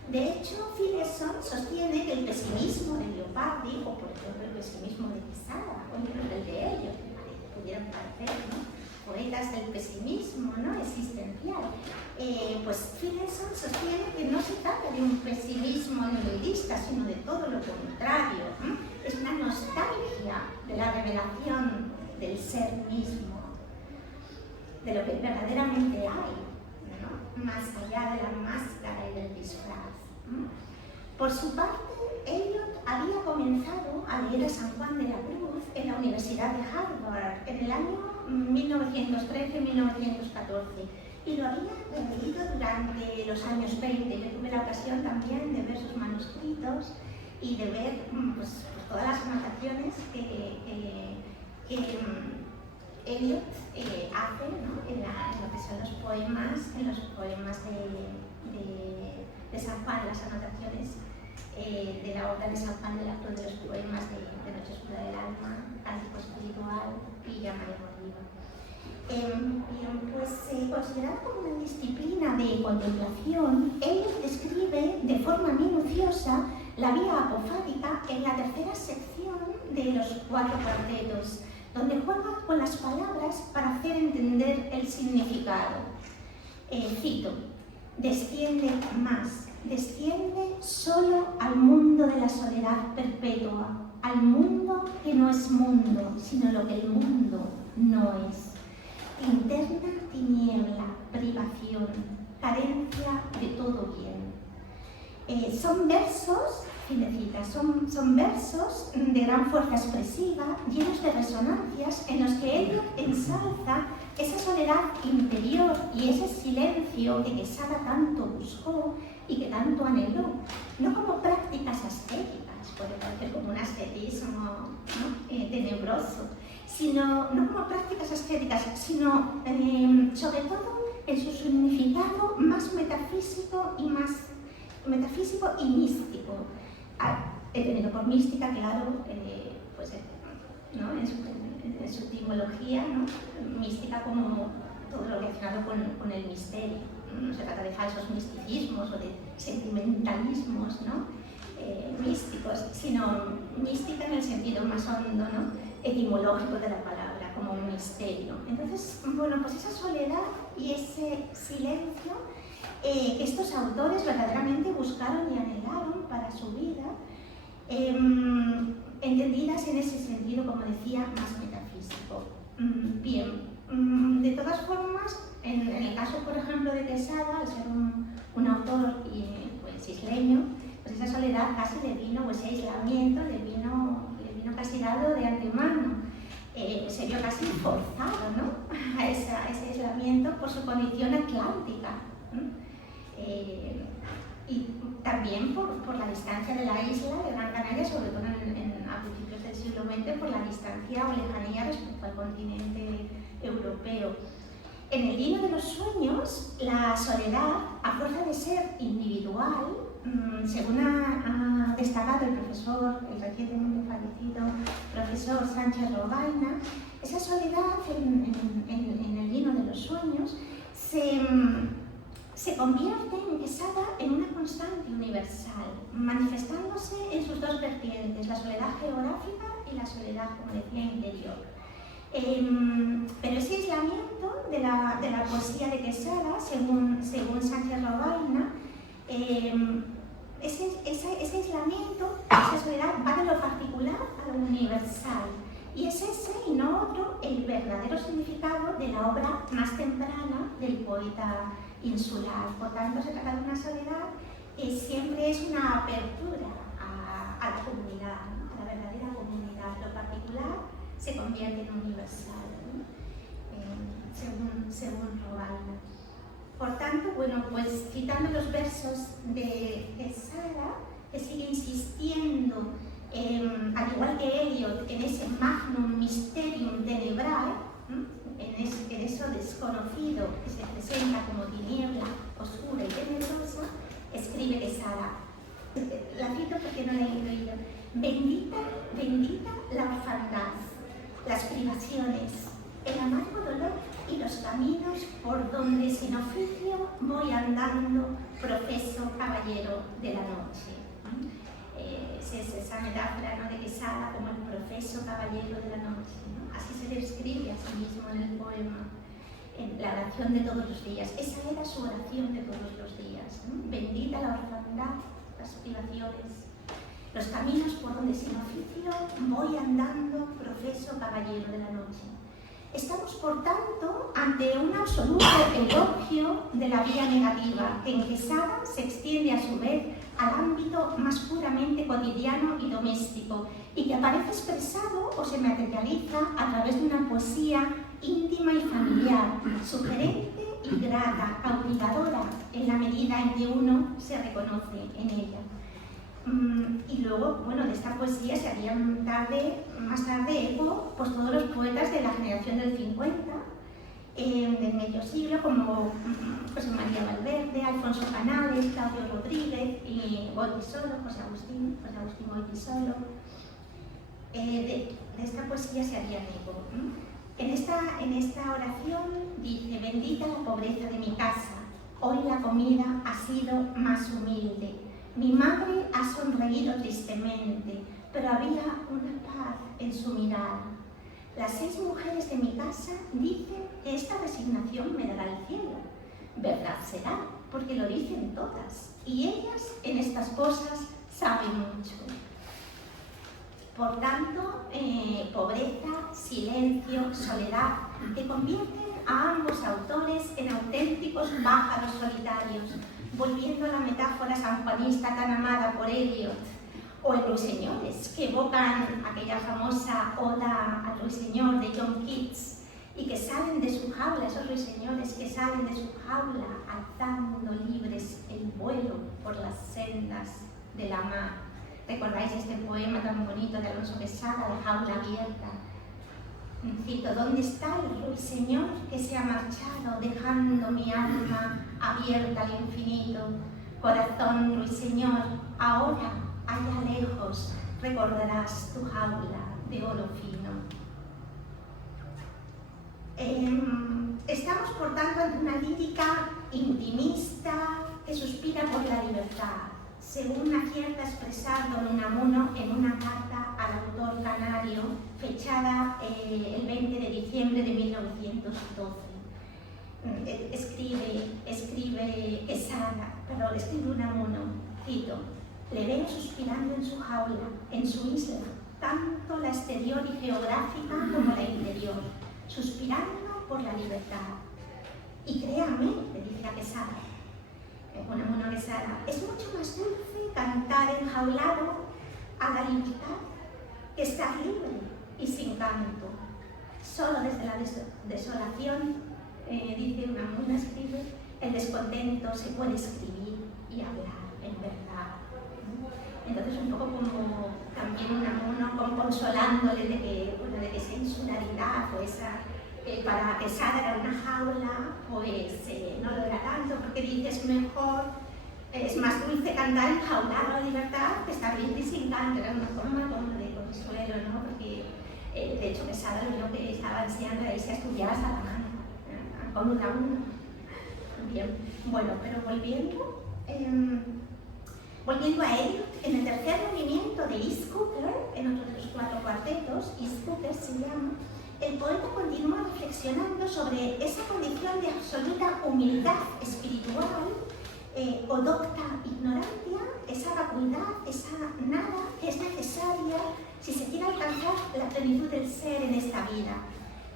De hecho, Finlayson sostiene que el pesimismo de Leopardi, o por ejemplo el pesimismo de Quesada, o incluso el de Eliot, que pudieran parecer, ¿no?, poetas del pesimismo, ¿no?, existencial, pues Finlayson sostiene que no se trata de un pesimismo nihilista, sino de todo lo contrario, ¿no? Es una nostalgia de la revelación del ser mismo, de lo que verdaderamente hay, ¿no?, más allá de la máscara y del disfraz. Por su parte, Eliot había comenzado a leer a San Juan de la Cruz en la Universidad de Harvard en el año 1913-1914 y lo había leído durante los años 20. Yo tuve la ocasión también de ver sus manuscritos y de ver pues todas las anotaciones que Eliot hace, ¿no?, en lo que son los poemas, de San Juan, las anotaciones de la obra de San Juan de la Cruz, de los poemas de Noche Oscura del Alma, Cántico Espiritual y Llama de Arriba. Pues considerada como una disciplina de contemplación, Eliot describe de forma minuciosa la vía apofática en la tercera sección de los 4 cuartetos, donde juega con las palabras para hacer entender el significado. Cito: desciende más, desciende solo al mundo de la soledad perpetua, al mundo que no es mundo, sino lo que el mundo no es. Interna tiniebla, privación, carencia de todo bien. Son versos, son versos de gran fuerza expresiva, llenos de resonancias, en los que Eliot ensalza esa soledad interior y ese silencio que Quesada tanto buscó y que tanto anheló, no como prácticas ascéticas, puede parecer como un ascetismo, ¿no?, tenebroso, no como prácticas ascéticas, sino sobre todo en su significado más metafísico y místico. He tenido por mística, claro, pues, ¿no? en su etimología, ¿no? Mística como todo lo relacionado con el misterio. No se trata de falsos misticismos o de sentimentalismos, ¿no? Místicos, sino mística en el sentido más hondo, ¿no? Etimológico de la palabra, como un misterio. Entonces, bueno, pues esa soledad y ese silencio que estos autores verdaderamente buscaron y anhelaron para su vida, entendidas en ese sentido, como decía, más metafísico. Bien, de todas formas, en el caso, por ejemplo, de Quesada, al ser un autor pues, isleño, pues esa soledad casi le vino, o ese aislamiento le vino casi dado de antemano. Se vio casi forzado, ¿no? a ese aislamiento por su condición atlántica. Y también por la distancia de la isla de Gran Canaria, sobre todo a principios del siglo XX, por la distancia o lejanía respecto al continente europeo. En el Lino de los Sueños, la soledad, a fuerza de ser individual, según ha destacado el recientemente fallecido profesor Sánchez Robaina, esa soledad en el Lino de los Sueños se convierte en Quesada en una constante universal, manifestándose en sus dos vertientes, la soledad geográfica y la soledad, como decía, interior. Pero ese aislamiento de la poesía de Quesada, según Sánchez Robaina, ese aislamiento, esa soledad va de lo particular a lo universal. Y es ese y no otro el verdadero significado de la obra más temprana del poeta insular. Por tanto, se trata de una soledad que siempre es una apertura a la comunidad, ¿no? A la verdadera comunidad. Lo particular se convierte en universal, ¿no? Según Robaina. Por tanto, bueno, pues citando los versos de Quesada, que sigue insistiendo, al igual que Eliot, en ese magnum mysterium tenebrae, en eso desconocido que se presenta como tiniebla oscura y tenebrosa, escribe Quesada. La cito porque no la he leído. Bendita la orfandad, las privaciones, el amargo dolor y los caminos por donde sin oficio voy andando, profeso caballero de la noche. Es esa metáfora, ¿no?, de Quesada como el profeso caballero de la noche, ¿no? Así se describe a sí mismo en el poema, en la oración de todos los días. Esa era su oración de todos los días, ¿no? Bendita la orfandad, las privaciones, los caminos por donde sin oficio voy andando, profeso caballero de la noche. Estamos, por tanto, ante un absoluto elogio de la vía negativa, que en Quesada se extiende a su vez al ámbito más puramente cotidiano y doméstico, y que aparece expresado o se materializa a través de una poesía íntima y familiar, sugerente y grata, cautivadora, en la medida en que uno se reconoce en ella. Y luego, bueno, de esta poesía se harían más tarde eco pues todos los poetas de la generación del 50, del medio siglo, como José María Valverde, Alfonso Canales, Claudio Rodríguez y Goytisolo, José Agustín Goytisolo. De esta poesía se harían eco. En esta oración dice: bendita la pobreza de mi casa, hoy la comida ha sido más humilde. Mi madre ha sonreído tristemente, pero había una paz en su mirada. Las 6 mujeres de mi casa dicen que esta resignación me dará el cielo. Verdad será, porque lo dicen todas, y ellas en estas cosas saben mucho. Por tanto, pobreza, silencio, soledad, que convierten a ambos autores en auténticos pájaros solitarios, volviendo a la metáfora sanjuanista tan amada por Eliot, o en Ruiseñores, que evocan aquella famosa oda al ruiseñor de John Keats, y que salen de su jaula, esos ruiseñores que salen de su jaula, alzando libres el vuelo por las sendas de la mar. ¿Recordáis este poema tan bonito de Alonso Quesada, La jaula abierta? Cito: ¿dónde está el ruiseñor que se ha marchado, dejando mi alma abierta al infinito? Corazón ruiseñor, ahora, allá lejos, recordarás tu jaula de todo lo fino. Estamos, por tanto, ante una lírica intimista que suspira por la libertad, según acierta expresar don Unamuno en una carta al autor canario fechada el 20 de diciembre de 1912. Escribe Unamuno, cito: le veo suspirando en su jaula, en su isla, tanto la exterior y geográfica como la interior, suspirando por la libertad. Y créame, le dice a Quesada, Unamuno a Quesada, es mucho más dulce cantar enjaulado a la libertad que estar libre y sin canto. Solo desde la desolación, dice Unamuno, escribe, el descontento se puede escribir y hablar en verdad. Entonces, un poco como también Unamuno consolándole de que esa insularidad o esa, para Quesada era una jaula, pues no lo era tanto, porque dice es más dulce cantar enjaulado a la libertad que estar libre y sin canto. Era una forma como de consuelo, ¿no? Porque de hecho Quesada lo vio que estaba enseñando a irse a estudiar a Salamanca, con Unamuno. Bien, bueno, pero volviendo a Eliot, en el tercer movimiento de E-Scooter, en otro de los 4 cuartetos, E-Scooter se llama, el poeta continúa reflexionando sobre esa condición de absoluta humildad espiritual o docta ignorancia, esa vacuidad, esa nada que es necesaria si se quiere alcanzar la plenitud del ser en esta vida.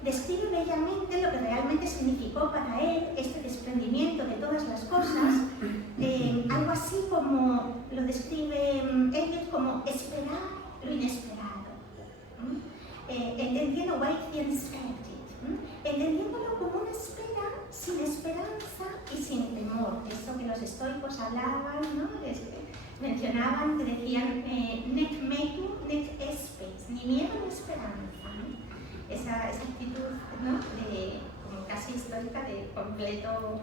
Describe bellamente lo que realmente significó para él este desprendimiento de todas las cosas, algo así como lo describe Eliot como esperar lo inesperado, entendiendo wait the unexpected, entendiéndolo como una espera sin esperanza y sin temor. Eso que los estoicos hablaban, ¿no? Mencionaban, que decían nec metu nec espes, ni miedo ni esperanza, ¿no? Esa actitud, ¿no? Como casi histórica de completo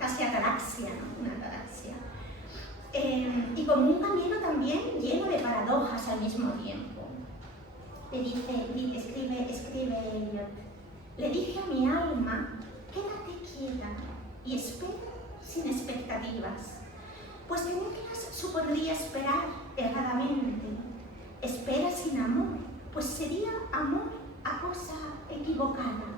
casi ataraxia, ¿no? Una ataraxia. Y como un camino también lleno de paradojas al mismo tiempo. Escribe Eliot, le dije a mi alma, quédate quieta y espera sin expectativas, pues tenerlas supondría esperar erradamente. Espera sin amor, pues sería amor a cosa equivocada.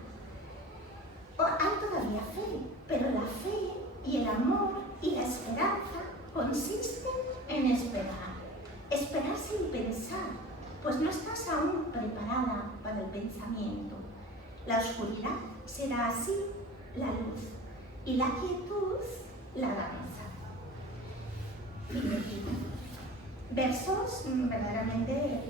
Hay todavía fe, pero la fe y el amor y la esperanza consisten en esperar. Esperar sin pensar, pues no estás aún preparada para el pensamiento. La oscuridad será así la luz y la quietud la danza. Versos verdaderamente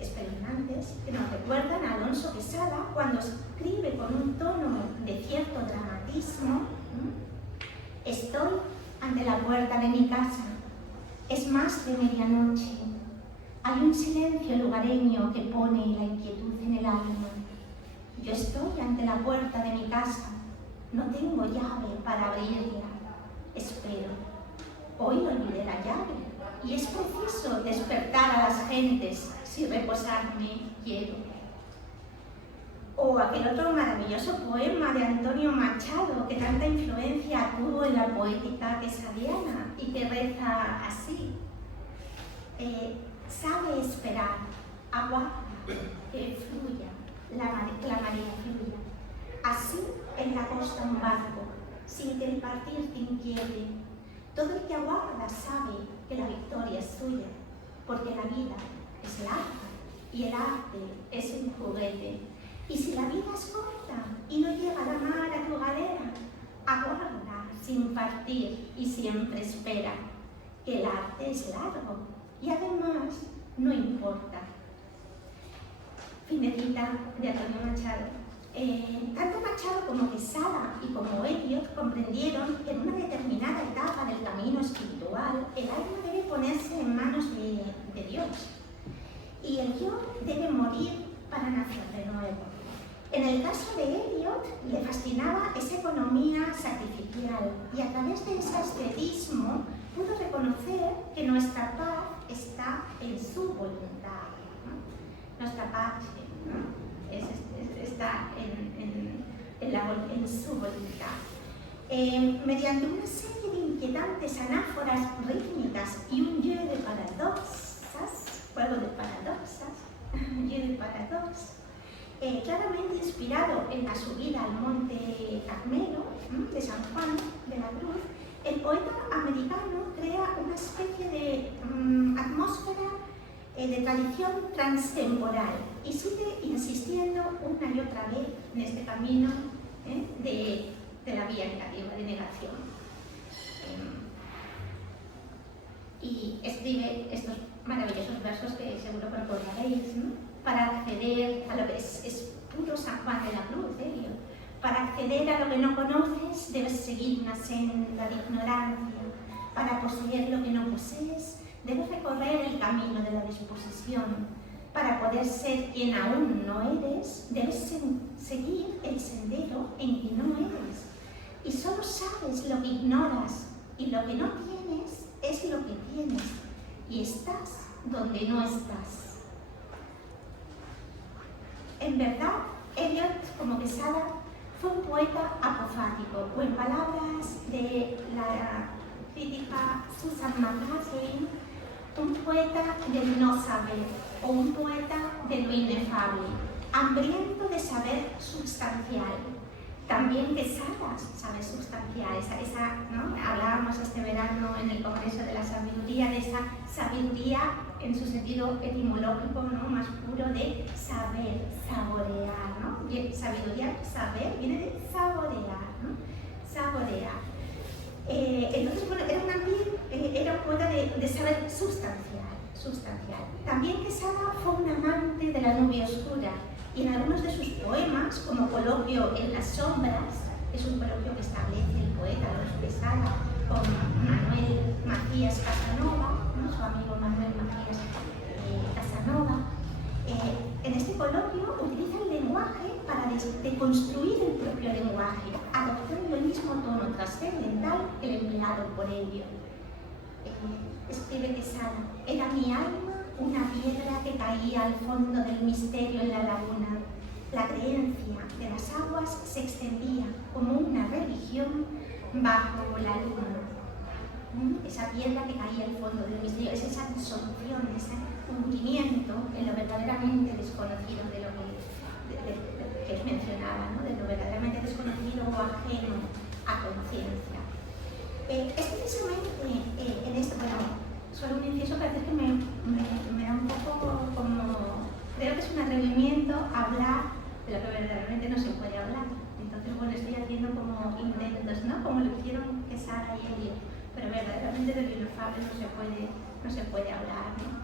espeluznantes que nos recuerdan a Alonso Quesada cuando escribe con un tono de cierto dramatismo: estoy ante la puerta de mi casa, es más de medianoche, hay un silencio lugareño que pone la inquietud en el alma. Yo estoy ante la puerta de mi casa, no tengo llave para abrirla, espero. Hoy olvidé la llave y es preciso despertar a las gentes si reposarme quiero. O aquel otro maravilloso poema de Antonio Machado que tanta influencia tuvo en la poética quesadiana y que reza así: sabe esperar, aguarda que fluya, la marea fluya. Así en la costa un barco, sin que el partir te inquiete. Todo el que aguarda sabe que la victoria es suya, porque la vida es larga y el arte es un juguete. Y si la vida es corta y no llega la mar a tu galera, aguarda sin partir y siempre espera, que el arte es largo y además no importa. Fin de cita de Antonio Machado. Tanto Machado como Quesada y como Eliot comprendieron que en una determinada etapa del camino espiritual el alma debe ponerse en manos de Dios y el yo debe morir para nacer de nuevo. En el caso de Eliot le fascinaba esa economía sacrificial y a través de ese ascetismo pudo reconocer nuestra paz está en su voluntad, ¿no? Nuestra paz, ¿no? Está en su voluntad. Mediante una serie de inquietantes anáforas rítmicas y un yo de paradoxas, juego de paradoxas, yo de paradox, claramente inspirado en la subida al Monte Carmelo de San Juan de la Cruz, el poeta americano crea una especie de atmósfera de tradición transtemporal y sigue insistiendo una y otra vez en este camino de la vía negativa, de negación. Y escribe estos maravillosos versos que seguro que recordaréis, ¿no? Para acceder a lo que es puro San Juan de la Cruz, para acceder a lo que no conoces debes seguir una senda de ignorancia, para poseer lo que no posees debes recorrer el camino de la disposición, para poder ser quien aún no eres debes seguir el sendero en que no eres, y solo sabes lo que ignoras, y lo que no tienes es lo que tienes, y estás donde no estás. En verdad, Eliot, como Quesada, fue un poeta apofático, o en palabras de la crítica Susan McCaffrey, un poeta del no saber, o un poeta de lo inefable, hambriento de saber substancial. También Quesada sabe substancial, ¿no? Hablábamos este verano en el Congreso de la Sabiduría de esa sabiduría en su sentido etimológico, ¿no? Más puro de saber, saborear, ¿no? Bien, sabiduría, saber, viene de saborear, ¿no? Saborear. Entonces, bueno, era un poeta de saber sustancial. También Quesada fue un amante de la nube oscura, y en algunos de sus poemas, como Coloquio en las sombras, es un coloquio que establece el poeta Alonso Quesada con Manuel Macías Casanova, ¿no? Su amigo Manuel Macías Casanova. En este coloquio utiliza el lenguaje para deconstruir el propio lenguaje, adoptando el mismo tono trascendental que el empleado por ello. Escribe Quesada: era mi alma una piedra que caía al fondo del misterio en la laguna. La creencia de las aguas se extendía como una religión bajo la luna. Esa piedra que caía al fondo del misterio, es esa disolución, ese hundimiento en lo verdaderamente desconocido de lo que os mencionaba, ¿no? De lo verdaderamente desconocido o ajeno a conciencia. Es precisamente en esto, bueno, solo un inciso que a veces que me da un poco como, creo que es un atrevimiento hablar de lo que verdaderamente no se puede hablar. Entonces, bueno, estoy haciendo como intentos, ¿no? Como lo hicieron Quesada y Eliot, pero verdaderamente de lo inefable no se puede hablar, ¿no?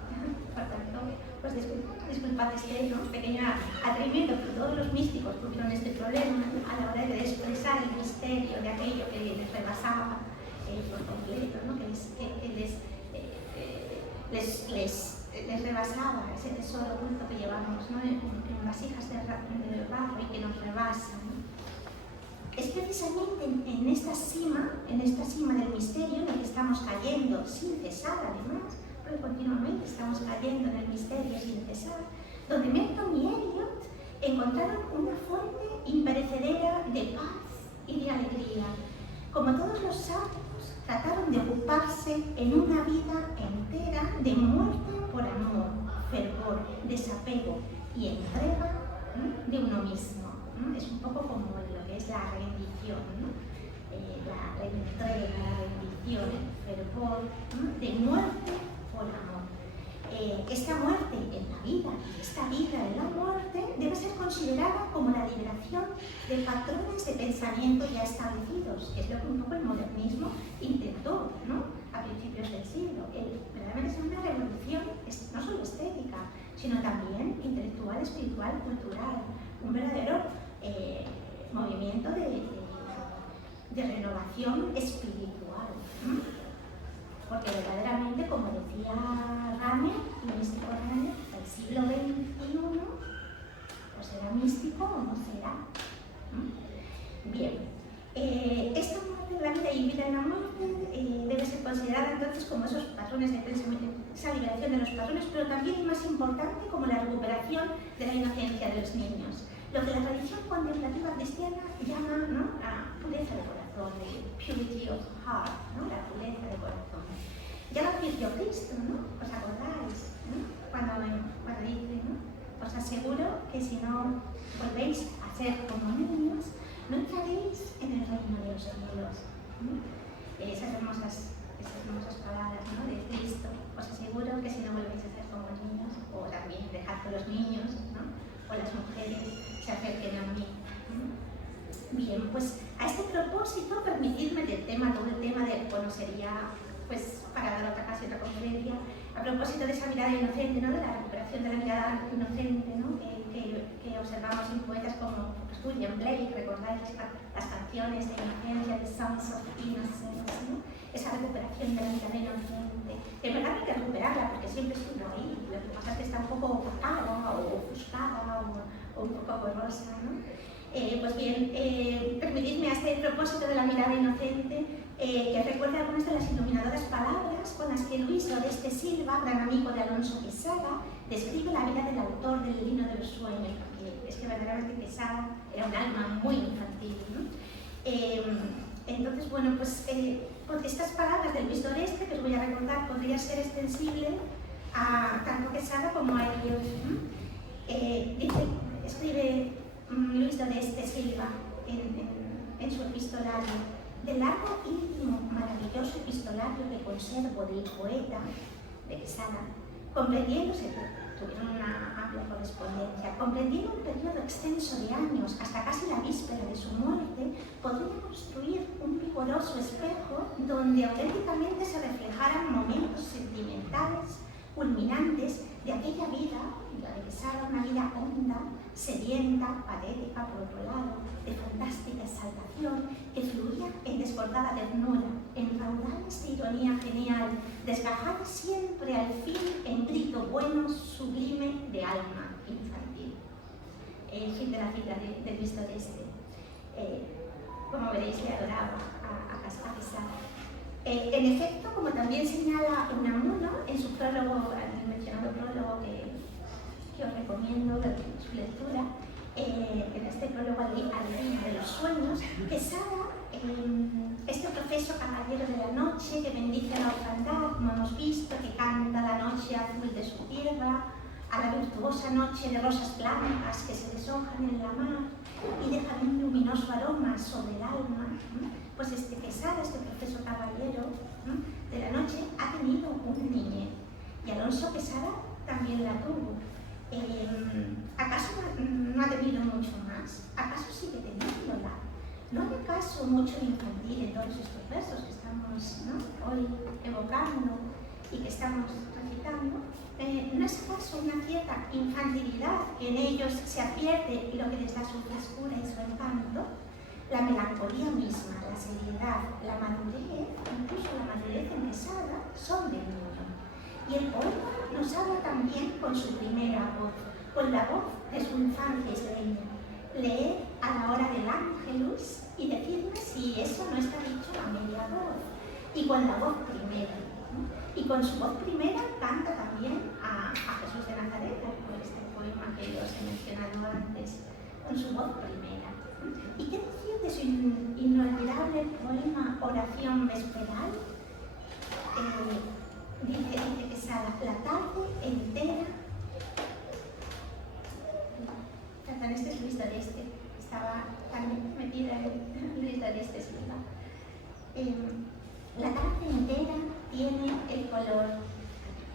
Por tanto, pues disculpad este, ¿no? Pequeño atrevimiento, pero todos los místicos tuvieron este problema a la hora de expresar el misterio de aquello que les rebasaba por completo, ¿no? Que les rebasaba ese tesoro oculto que llevamos, ¿no? en vasijas de barro y que nos rebasa, ¿no? Es precisamente en esta cima del misterio en el que estamos cayendo sin cesar, además, porque continuamente estamos cayendo en el misterio sin cesar, donde Merton y Eliot encontraron una fuente imperecedera de paz y de alegría. Como todos los sabios, trataron de ocuparse en una vida entera de muerte por amor, fervor, desapego y entrega, ¿no? De uno mismo, ¿no? Es un poco como lo que es la rendición, ¿no? La entrega, la rendición, el fervor, ¿no? De muerte por amor. Esta muerte en la vida y esta vida en la muerte debe ser considerada como la liberación de patrones de pensamiento ya establecidos, que es lo que un poco el modernismo intentó, ¿no? A principios del siglo. Verdaderamente es una revolución, no solo estética, sino también intelectual, espiritual, cultural, un verdadero movimiento de renovación espiritual, ¿no? Porque verdaderamente, como decía Ranner, el místico Ranner, el siglo XXI, pues será místico o no será. Bien, esta muerte muerte, la vida y vida en la muerte debe ser considerada entonces como esos patrones de pensamiento, esa liberación de los patrones, pero también y más importante como la recuperación de la inocencia de los niños. Lo que la tradición contemplativa cristiana llama, ¿no?, la pureza de corazón, purity of heart, ¿no?, la pureza de corazón. Ya lo advirtió Cristo, ¿no? ¿Os acordáis? ¿No? Cuando dice, ¿no?, os aseguro que si no volvéis a ser como niños, no entraréis en el reino de los cielos. ¿No? Esas hermosas palabras, ¿no?, de Cristo. Os aseguro que si no volvéis a ser como niños, o también dejad que los niños, ¿no?, o las mujeres se acerquen a mí. ¿No? Bien, pues a este propósito, permitidme todo el tema de, bueno, sería pues para dar otra casi otra conferencia, a propósito de esa mirada inocente, ¿no?, de la recuperación de la mirada inocente, ¿no?, que observamos en poetas como William Blake, recordáis las canciones de inocencia, de Songs of Innocence, ¿no?, esa recuperación de la mirada inocente. En verdad hay que recuperarla porque siempre estuvo ahí, lo que pasa es que está un poco opacada o ofuscada o un poco borrosa, ¿no? Pues bien, permitidme a este propósito de la mirada inocente que recuerde algunas de las iluminadoras palabras con las que Luis Loreste Silva, gran amigo de Alonso Quesada, describe la vida del autor del Lino de los Sueños, porque es que verdaderamente Quesada era un alma muy infantil, ¿no? Entonces, bueno, pues estas palabras de Luis Loreste, que os voy a recordar, podría ser extensible a tanto Quesada como a ellos, ¿no? Escribe Luis Loreste Silva en su epistolario: del largo, íntimo, maravilloso epistolario que conservo del poeta de Quesada, comprendiéndose, tuvieron una amplia correspondencia, comprendiendo un periodo extenso de años hasta casi la víspera de su muerte, podría construir un vigoroso espejo donde auténticamente se reflejaran momentos sentimentales, culminantes de aquella vida, la de Quesada, una vida honda, sedienta, patética por otro lado, de fantástica exaltación, que fluía en desbordada ternura, en raudales de ironía genial, desgajada siempre al fin en grito bueno, sublime de alma infantil. El fin de la cita de Luis Loreste. Como veréis, le adoraba a Quesada. En efecto, como también señala Unamuno en su prólogo, el mencionado prólogo que os recomiendo su lectura, en este prólogo al Reino de los Sueños, Quesada, este profeso caballero de la noche que bendice la orfandad, como hemos visto, que canta la noche azul de su tierra, a la virtuosa noche de rosas blancas que se deshojan en la mar y dejan un luminoso aroma sobre el alma, pues Quesada, este profeso caballero de la noche, ha tenido una niñez, y Alonso Quesada también la tuvo. ¿Acaso no ha tenido mucho más? ¿Acaso sigue teniéndola? ¿No hay acaso mucho infantil en todos estos versos que estamos, ¿no?, hoy evocando y que estamos recitando? ¿No es acaso una cierta infantilidad que en ellos se advierte y lo que les da su frescura y su encanto? La melancolía misma, la seriedad, la madurez, incluso la madurez en Quesada, son de niño. Y el poeta nos habla también con su primera voz, con la voz de su infancia isleña. Leer a la hora del Ángelus y decirme si eso no está dicho a media voz. Y con la voz primera, ¿no? Y con su voz primera canta también a Jesús de Nazaret, por este poema que os he mencionado antes, con su voz primera. ¿Y qué decir de su inolvidable poema Oración Vesperal? Dice Quesada, la tarde entera. Perdón, este es Luis Loreste, estaba también metida en Luis Loreste Silva. La tarde entera tiene el color.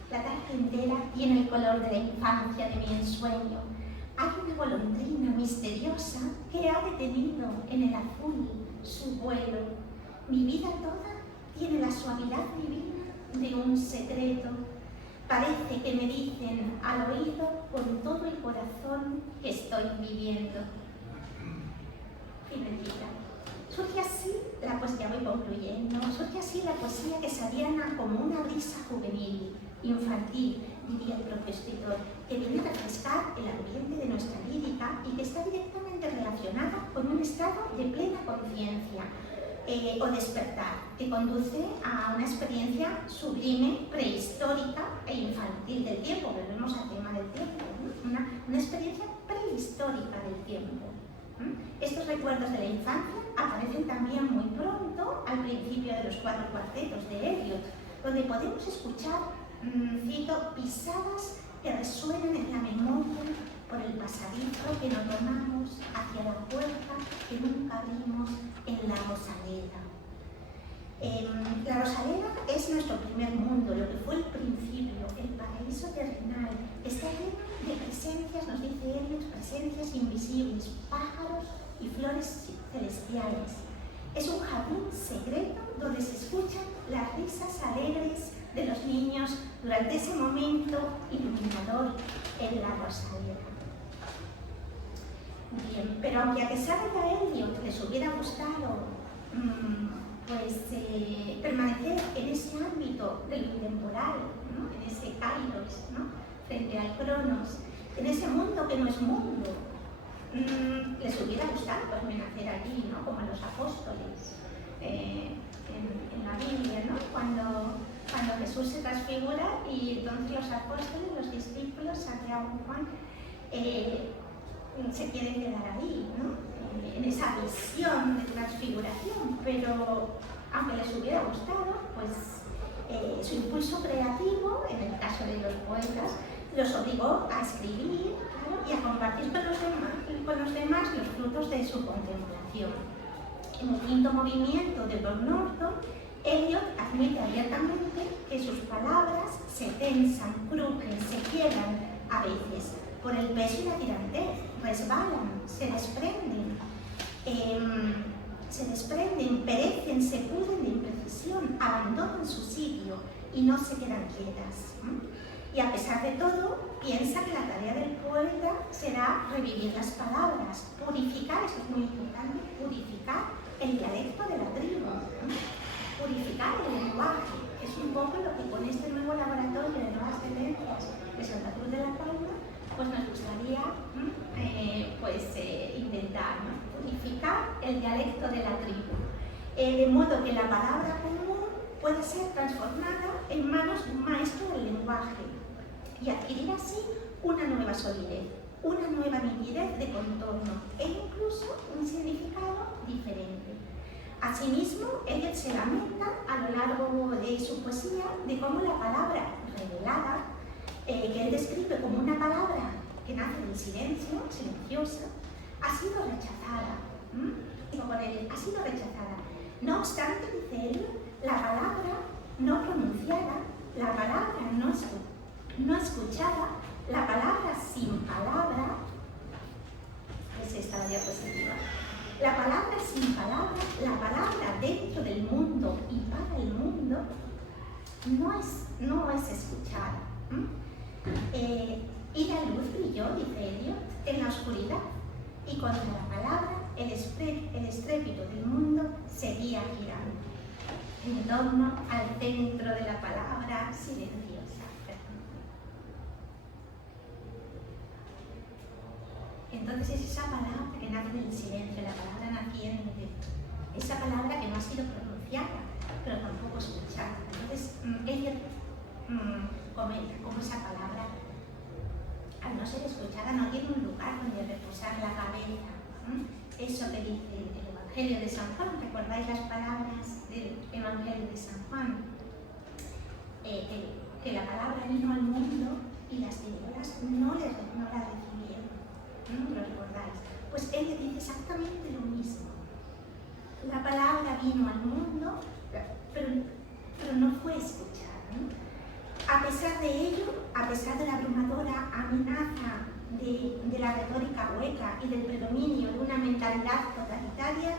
La tarde entera tiene el color de la infancia, de mi ensueño. Hay una golondrina misteriosa que ha detenido en el azul su vuelo. Mi vida toda tiene la suavidad divina de un secreto. Parece que me dicen al oído con todo el corazón que estoy viviendo. Finalita. Surge así la poesía, voy concluyendo, surge así la poesía quesadiana como una brisa juvenil, infantil, diría el propio escritor, que viene a refrescar el ambiente de nuestra lírica y que está directamente relacionada con un estado de plena conciencia, o despertar, que conduce a una experiencia sublime, prehistórica e infantil del tiempo. Volvemos al tema del tiempo, ¿no? Una experiencia prehistórica del tiempo. Estos recuerdos de la infancia aparecen también muy pronto al principio de los 4 cuartetos de Eliot, donde podemos escuchar, cito, pisadas que resuenan en la memoria por el pasadizo que no tomamos hacia la puerta que nunca vimos en la Rosaleda. La Rosaleda es nuestro primer mundo, lo que fue el principio, el paraíso terrenal. Está lleno de presencias, nos dice Eliot, presencias invisibles, pájaros y flores celestiales. Es un jardín secreto donde se escuchan las risas alegres de los niños durante ese momento iluminador en la Rosaleda. Bien, pero aunque a pesar de que a Eliot les hubiera gustado permanecer en ese ámbito de lo intemporal, ¿no? En ese kairos, ¿no? Frente al cronos, en ese mundo que no es mundo, les hubiera gustado permanecer allí, ¿no? Como a los apóstoles en la Biblia, ¿no? Cuando Jesús se transfigura y entonces los apóstoles, los discípulos, Santiago y Juan, se quieren quedar ahí, ¿no? En esa visión de transfiguración, pero aunque les hubiera gustado, pues su impulso creativo, en el caso de los poetas, los obligó a escribir, claro, y a compartir con los demás los frutos de su contemplación. En el quinto movimiento de Lord Norton, Eliot admite abiertamente que sus palabras se tensan, crujen, se quiebran a veces por el peso y la tirantez, resbalan, se desprenden, perecen, se pudren de imprecisión, abandonan su sitio y no se quedan quietas. Y a pesar de todo, piensa que la tarea del poeta será revivir las palabras, purificar, esto es muy importante, purificar el dialecto de la tribu, purificar el lenguaje, que es un poco lo que con este nuevo laboratorio de nuevas tendencias de Santa Cruz de la Palma, pues nos gustaría intentar, ¿no? Purificar el dialecto de la tribu, de modo que la palabra común pueda ser transformada en manos de un maestro del lenguaje y adquirir así una nueva solidez, una nueva nitidez de contorno e incluso un significado diferente. Asimismo, Eliot se lamenta a lo largo de su poesía de cómo la palabra revelada, que él describe como una palabra que nace del silencio, silenciosa, ha sido rechazada. Ha sido rechazada. No obstante, dice él, la palabra no pronunciada, la palabra no escuchada, la palabra sin palabra, es esta diapositiva, la palabra sin palabra, la palabra dentro del mundo y para el mundo, no es escuchada. Y la luz brilló, dice Eliot, en la oscuridad, y contra la palabra el estrépito del mundo seguía girando en torno al centro de la palabra silenciosa. Entonces es esa palabra que nace del silencio, la palabra naciente, esa palabra que no ha sido pronunciada, pero tampoco escuchada. Entonces Eliot comenta cómo esa palabra, al no ser escuchada, no tiene un lugar donde reposar la cabeza. Eso que dice el Evangelio de San Juan, ¿recordáis las palabras del Evangelio de San Juan? Que la palabra vino al mundo y las tinieblas no la recibieron. ¿No lo recordáis? Pues ella dice exactamente lo mismo. La palabra vino al mundo, pero no fue escuchada, ¿no? A pesar de ello, a pesar de la abrumadora amenaza de la retórica hueca y del predominio de una mentalidad totalitaria,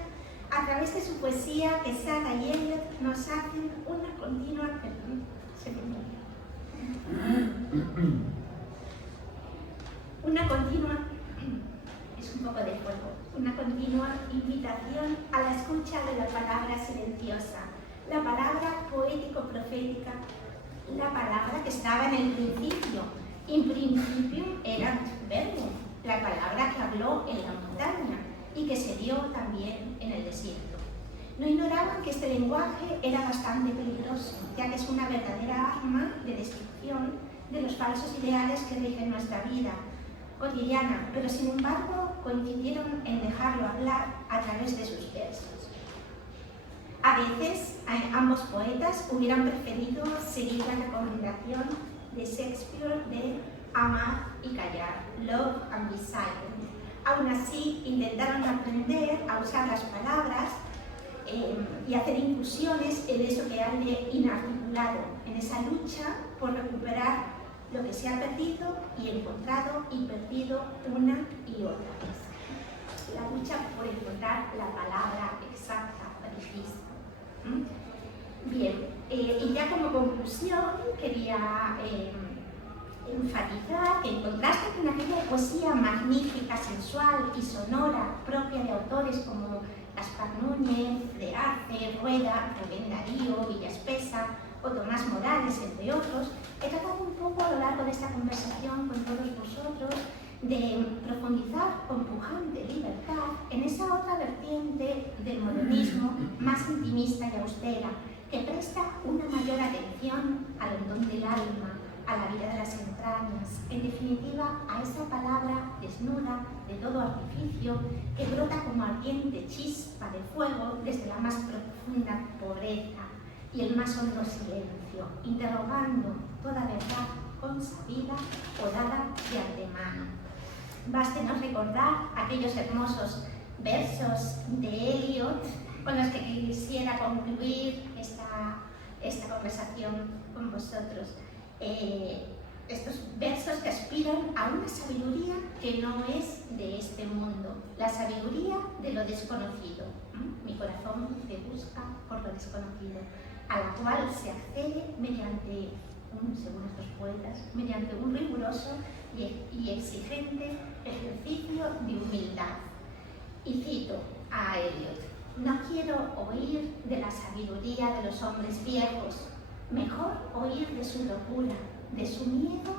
a través de su poesía, Quesada y Eliot nos hacen una continua una continua invitación a la escucha de la palabra silenciosa, la palabra poético-profética, la palabra que estaba en el principio. In principium erat verbum, la palabra que habló en la montaña y que se dio también en el desierto. No ignoraban que este lenguaje era bastante peligroso, ya que es una verdadera arma de destrucción de los falsos ideales que rigen nuestra vida cotidiana, pero sin embargo coincidieron en dejarlo hablar a través de sus versos. A veces ambos poetas hubieran preferido seguir la recomendación de Shakespeare de amar y callar, love and be silent. Aún así, intentaron aprender a usar las palabras y hacer inclusiones en eso que hay de inarticulado, en esa lucha por recuperar lo que se ha perdido y encontrado y perdido una y otra vez. La lucha por encontrar la palabra exacta, precisa. Bien, y ya como conclusión quería enfatizar que en contraste con aquella poesía magnífica, sensual y sonora propia de autores como Gaspar Núñez, de Arce, Rueda, Rubén Darío, Villaspesa o Tomás Morales, entre otros, he tratado un poco a lo largo de esta conversación con todos vosotros de profundizar con pujante libertad en esa otra vertiente del modernismo más intimista y austera, que presta una mayor atención al hondón del alma, a la vida de las entrañas, en definitiva a esa palabra desnuda de todo artificio que brota como ardiente chispa de fuego desde la más profunda pobreza y el más hondo silencio, interrogando toda verdad consabida o dada de antemano. Bástenos recordar aquellos hermosos versos de Eliot con los que quisiera concluir esta conversación con vosotros. Estos versos que aspiran a una sabiduría que no es de este mundo, la sabiduría de lo desconocido. Mi corazón se busca por lo desconocido, a la cual se accede mediante según estos poetas, mediante un riguroso y exigente ejercicio de humildad. Y cito a Eliot: no quiero oír de la sabiduría de los hombres viejos, mejor oír de su locura, de su miedo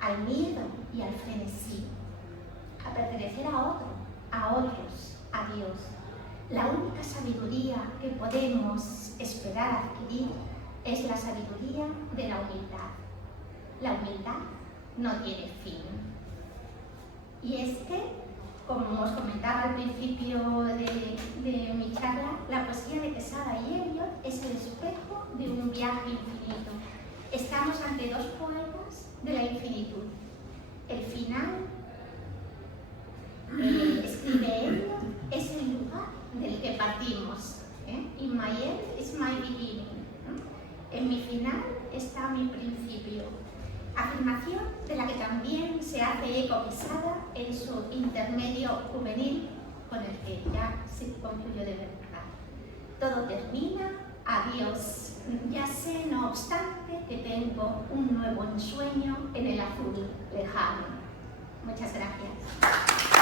al miedo y al frenesí, a pertenecer a otros, a Dios. La única sabiduría que podemos esperar adquirir es la sabiduría de la humildad. La humildad no tiene fin. Y es que, como os comentaba al principio de mi charla, la poesía de Quesada y Eliot es el espejo de un viaje infinito. Estamos ante dos poetas de la infinitud. El final, escribe Eliot, es el lugar del que partimos. In my end is my beginning. En mi final está mi principio. Afirmación de la que también se hace eco Quesada en su intermedio juvenil, con el que ya se concluyó de verdad. Todo termina, adiós. Ya sé, no obstante, que tengo un nuevo ensueño en el azul lejano. Muchas gracias.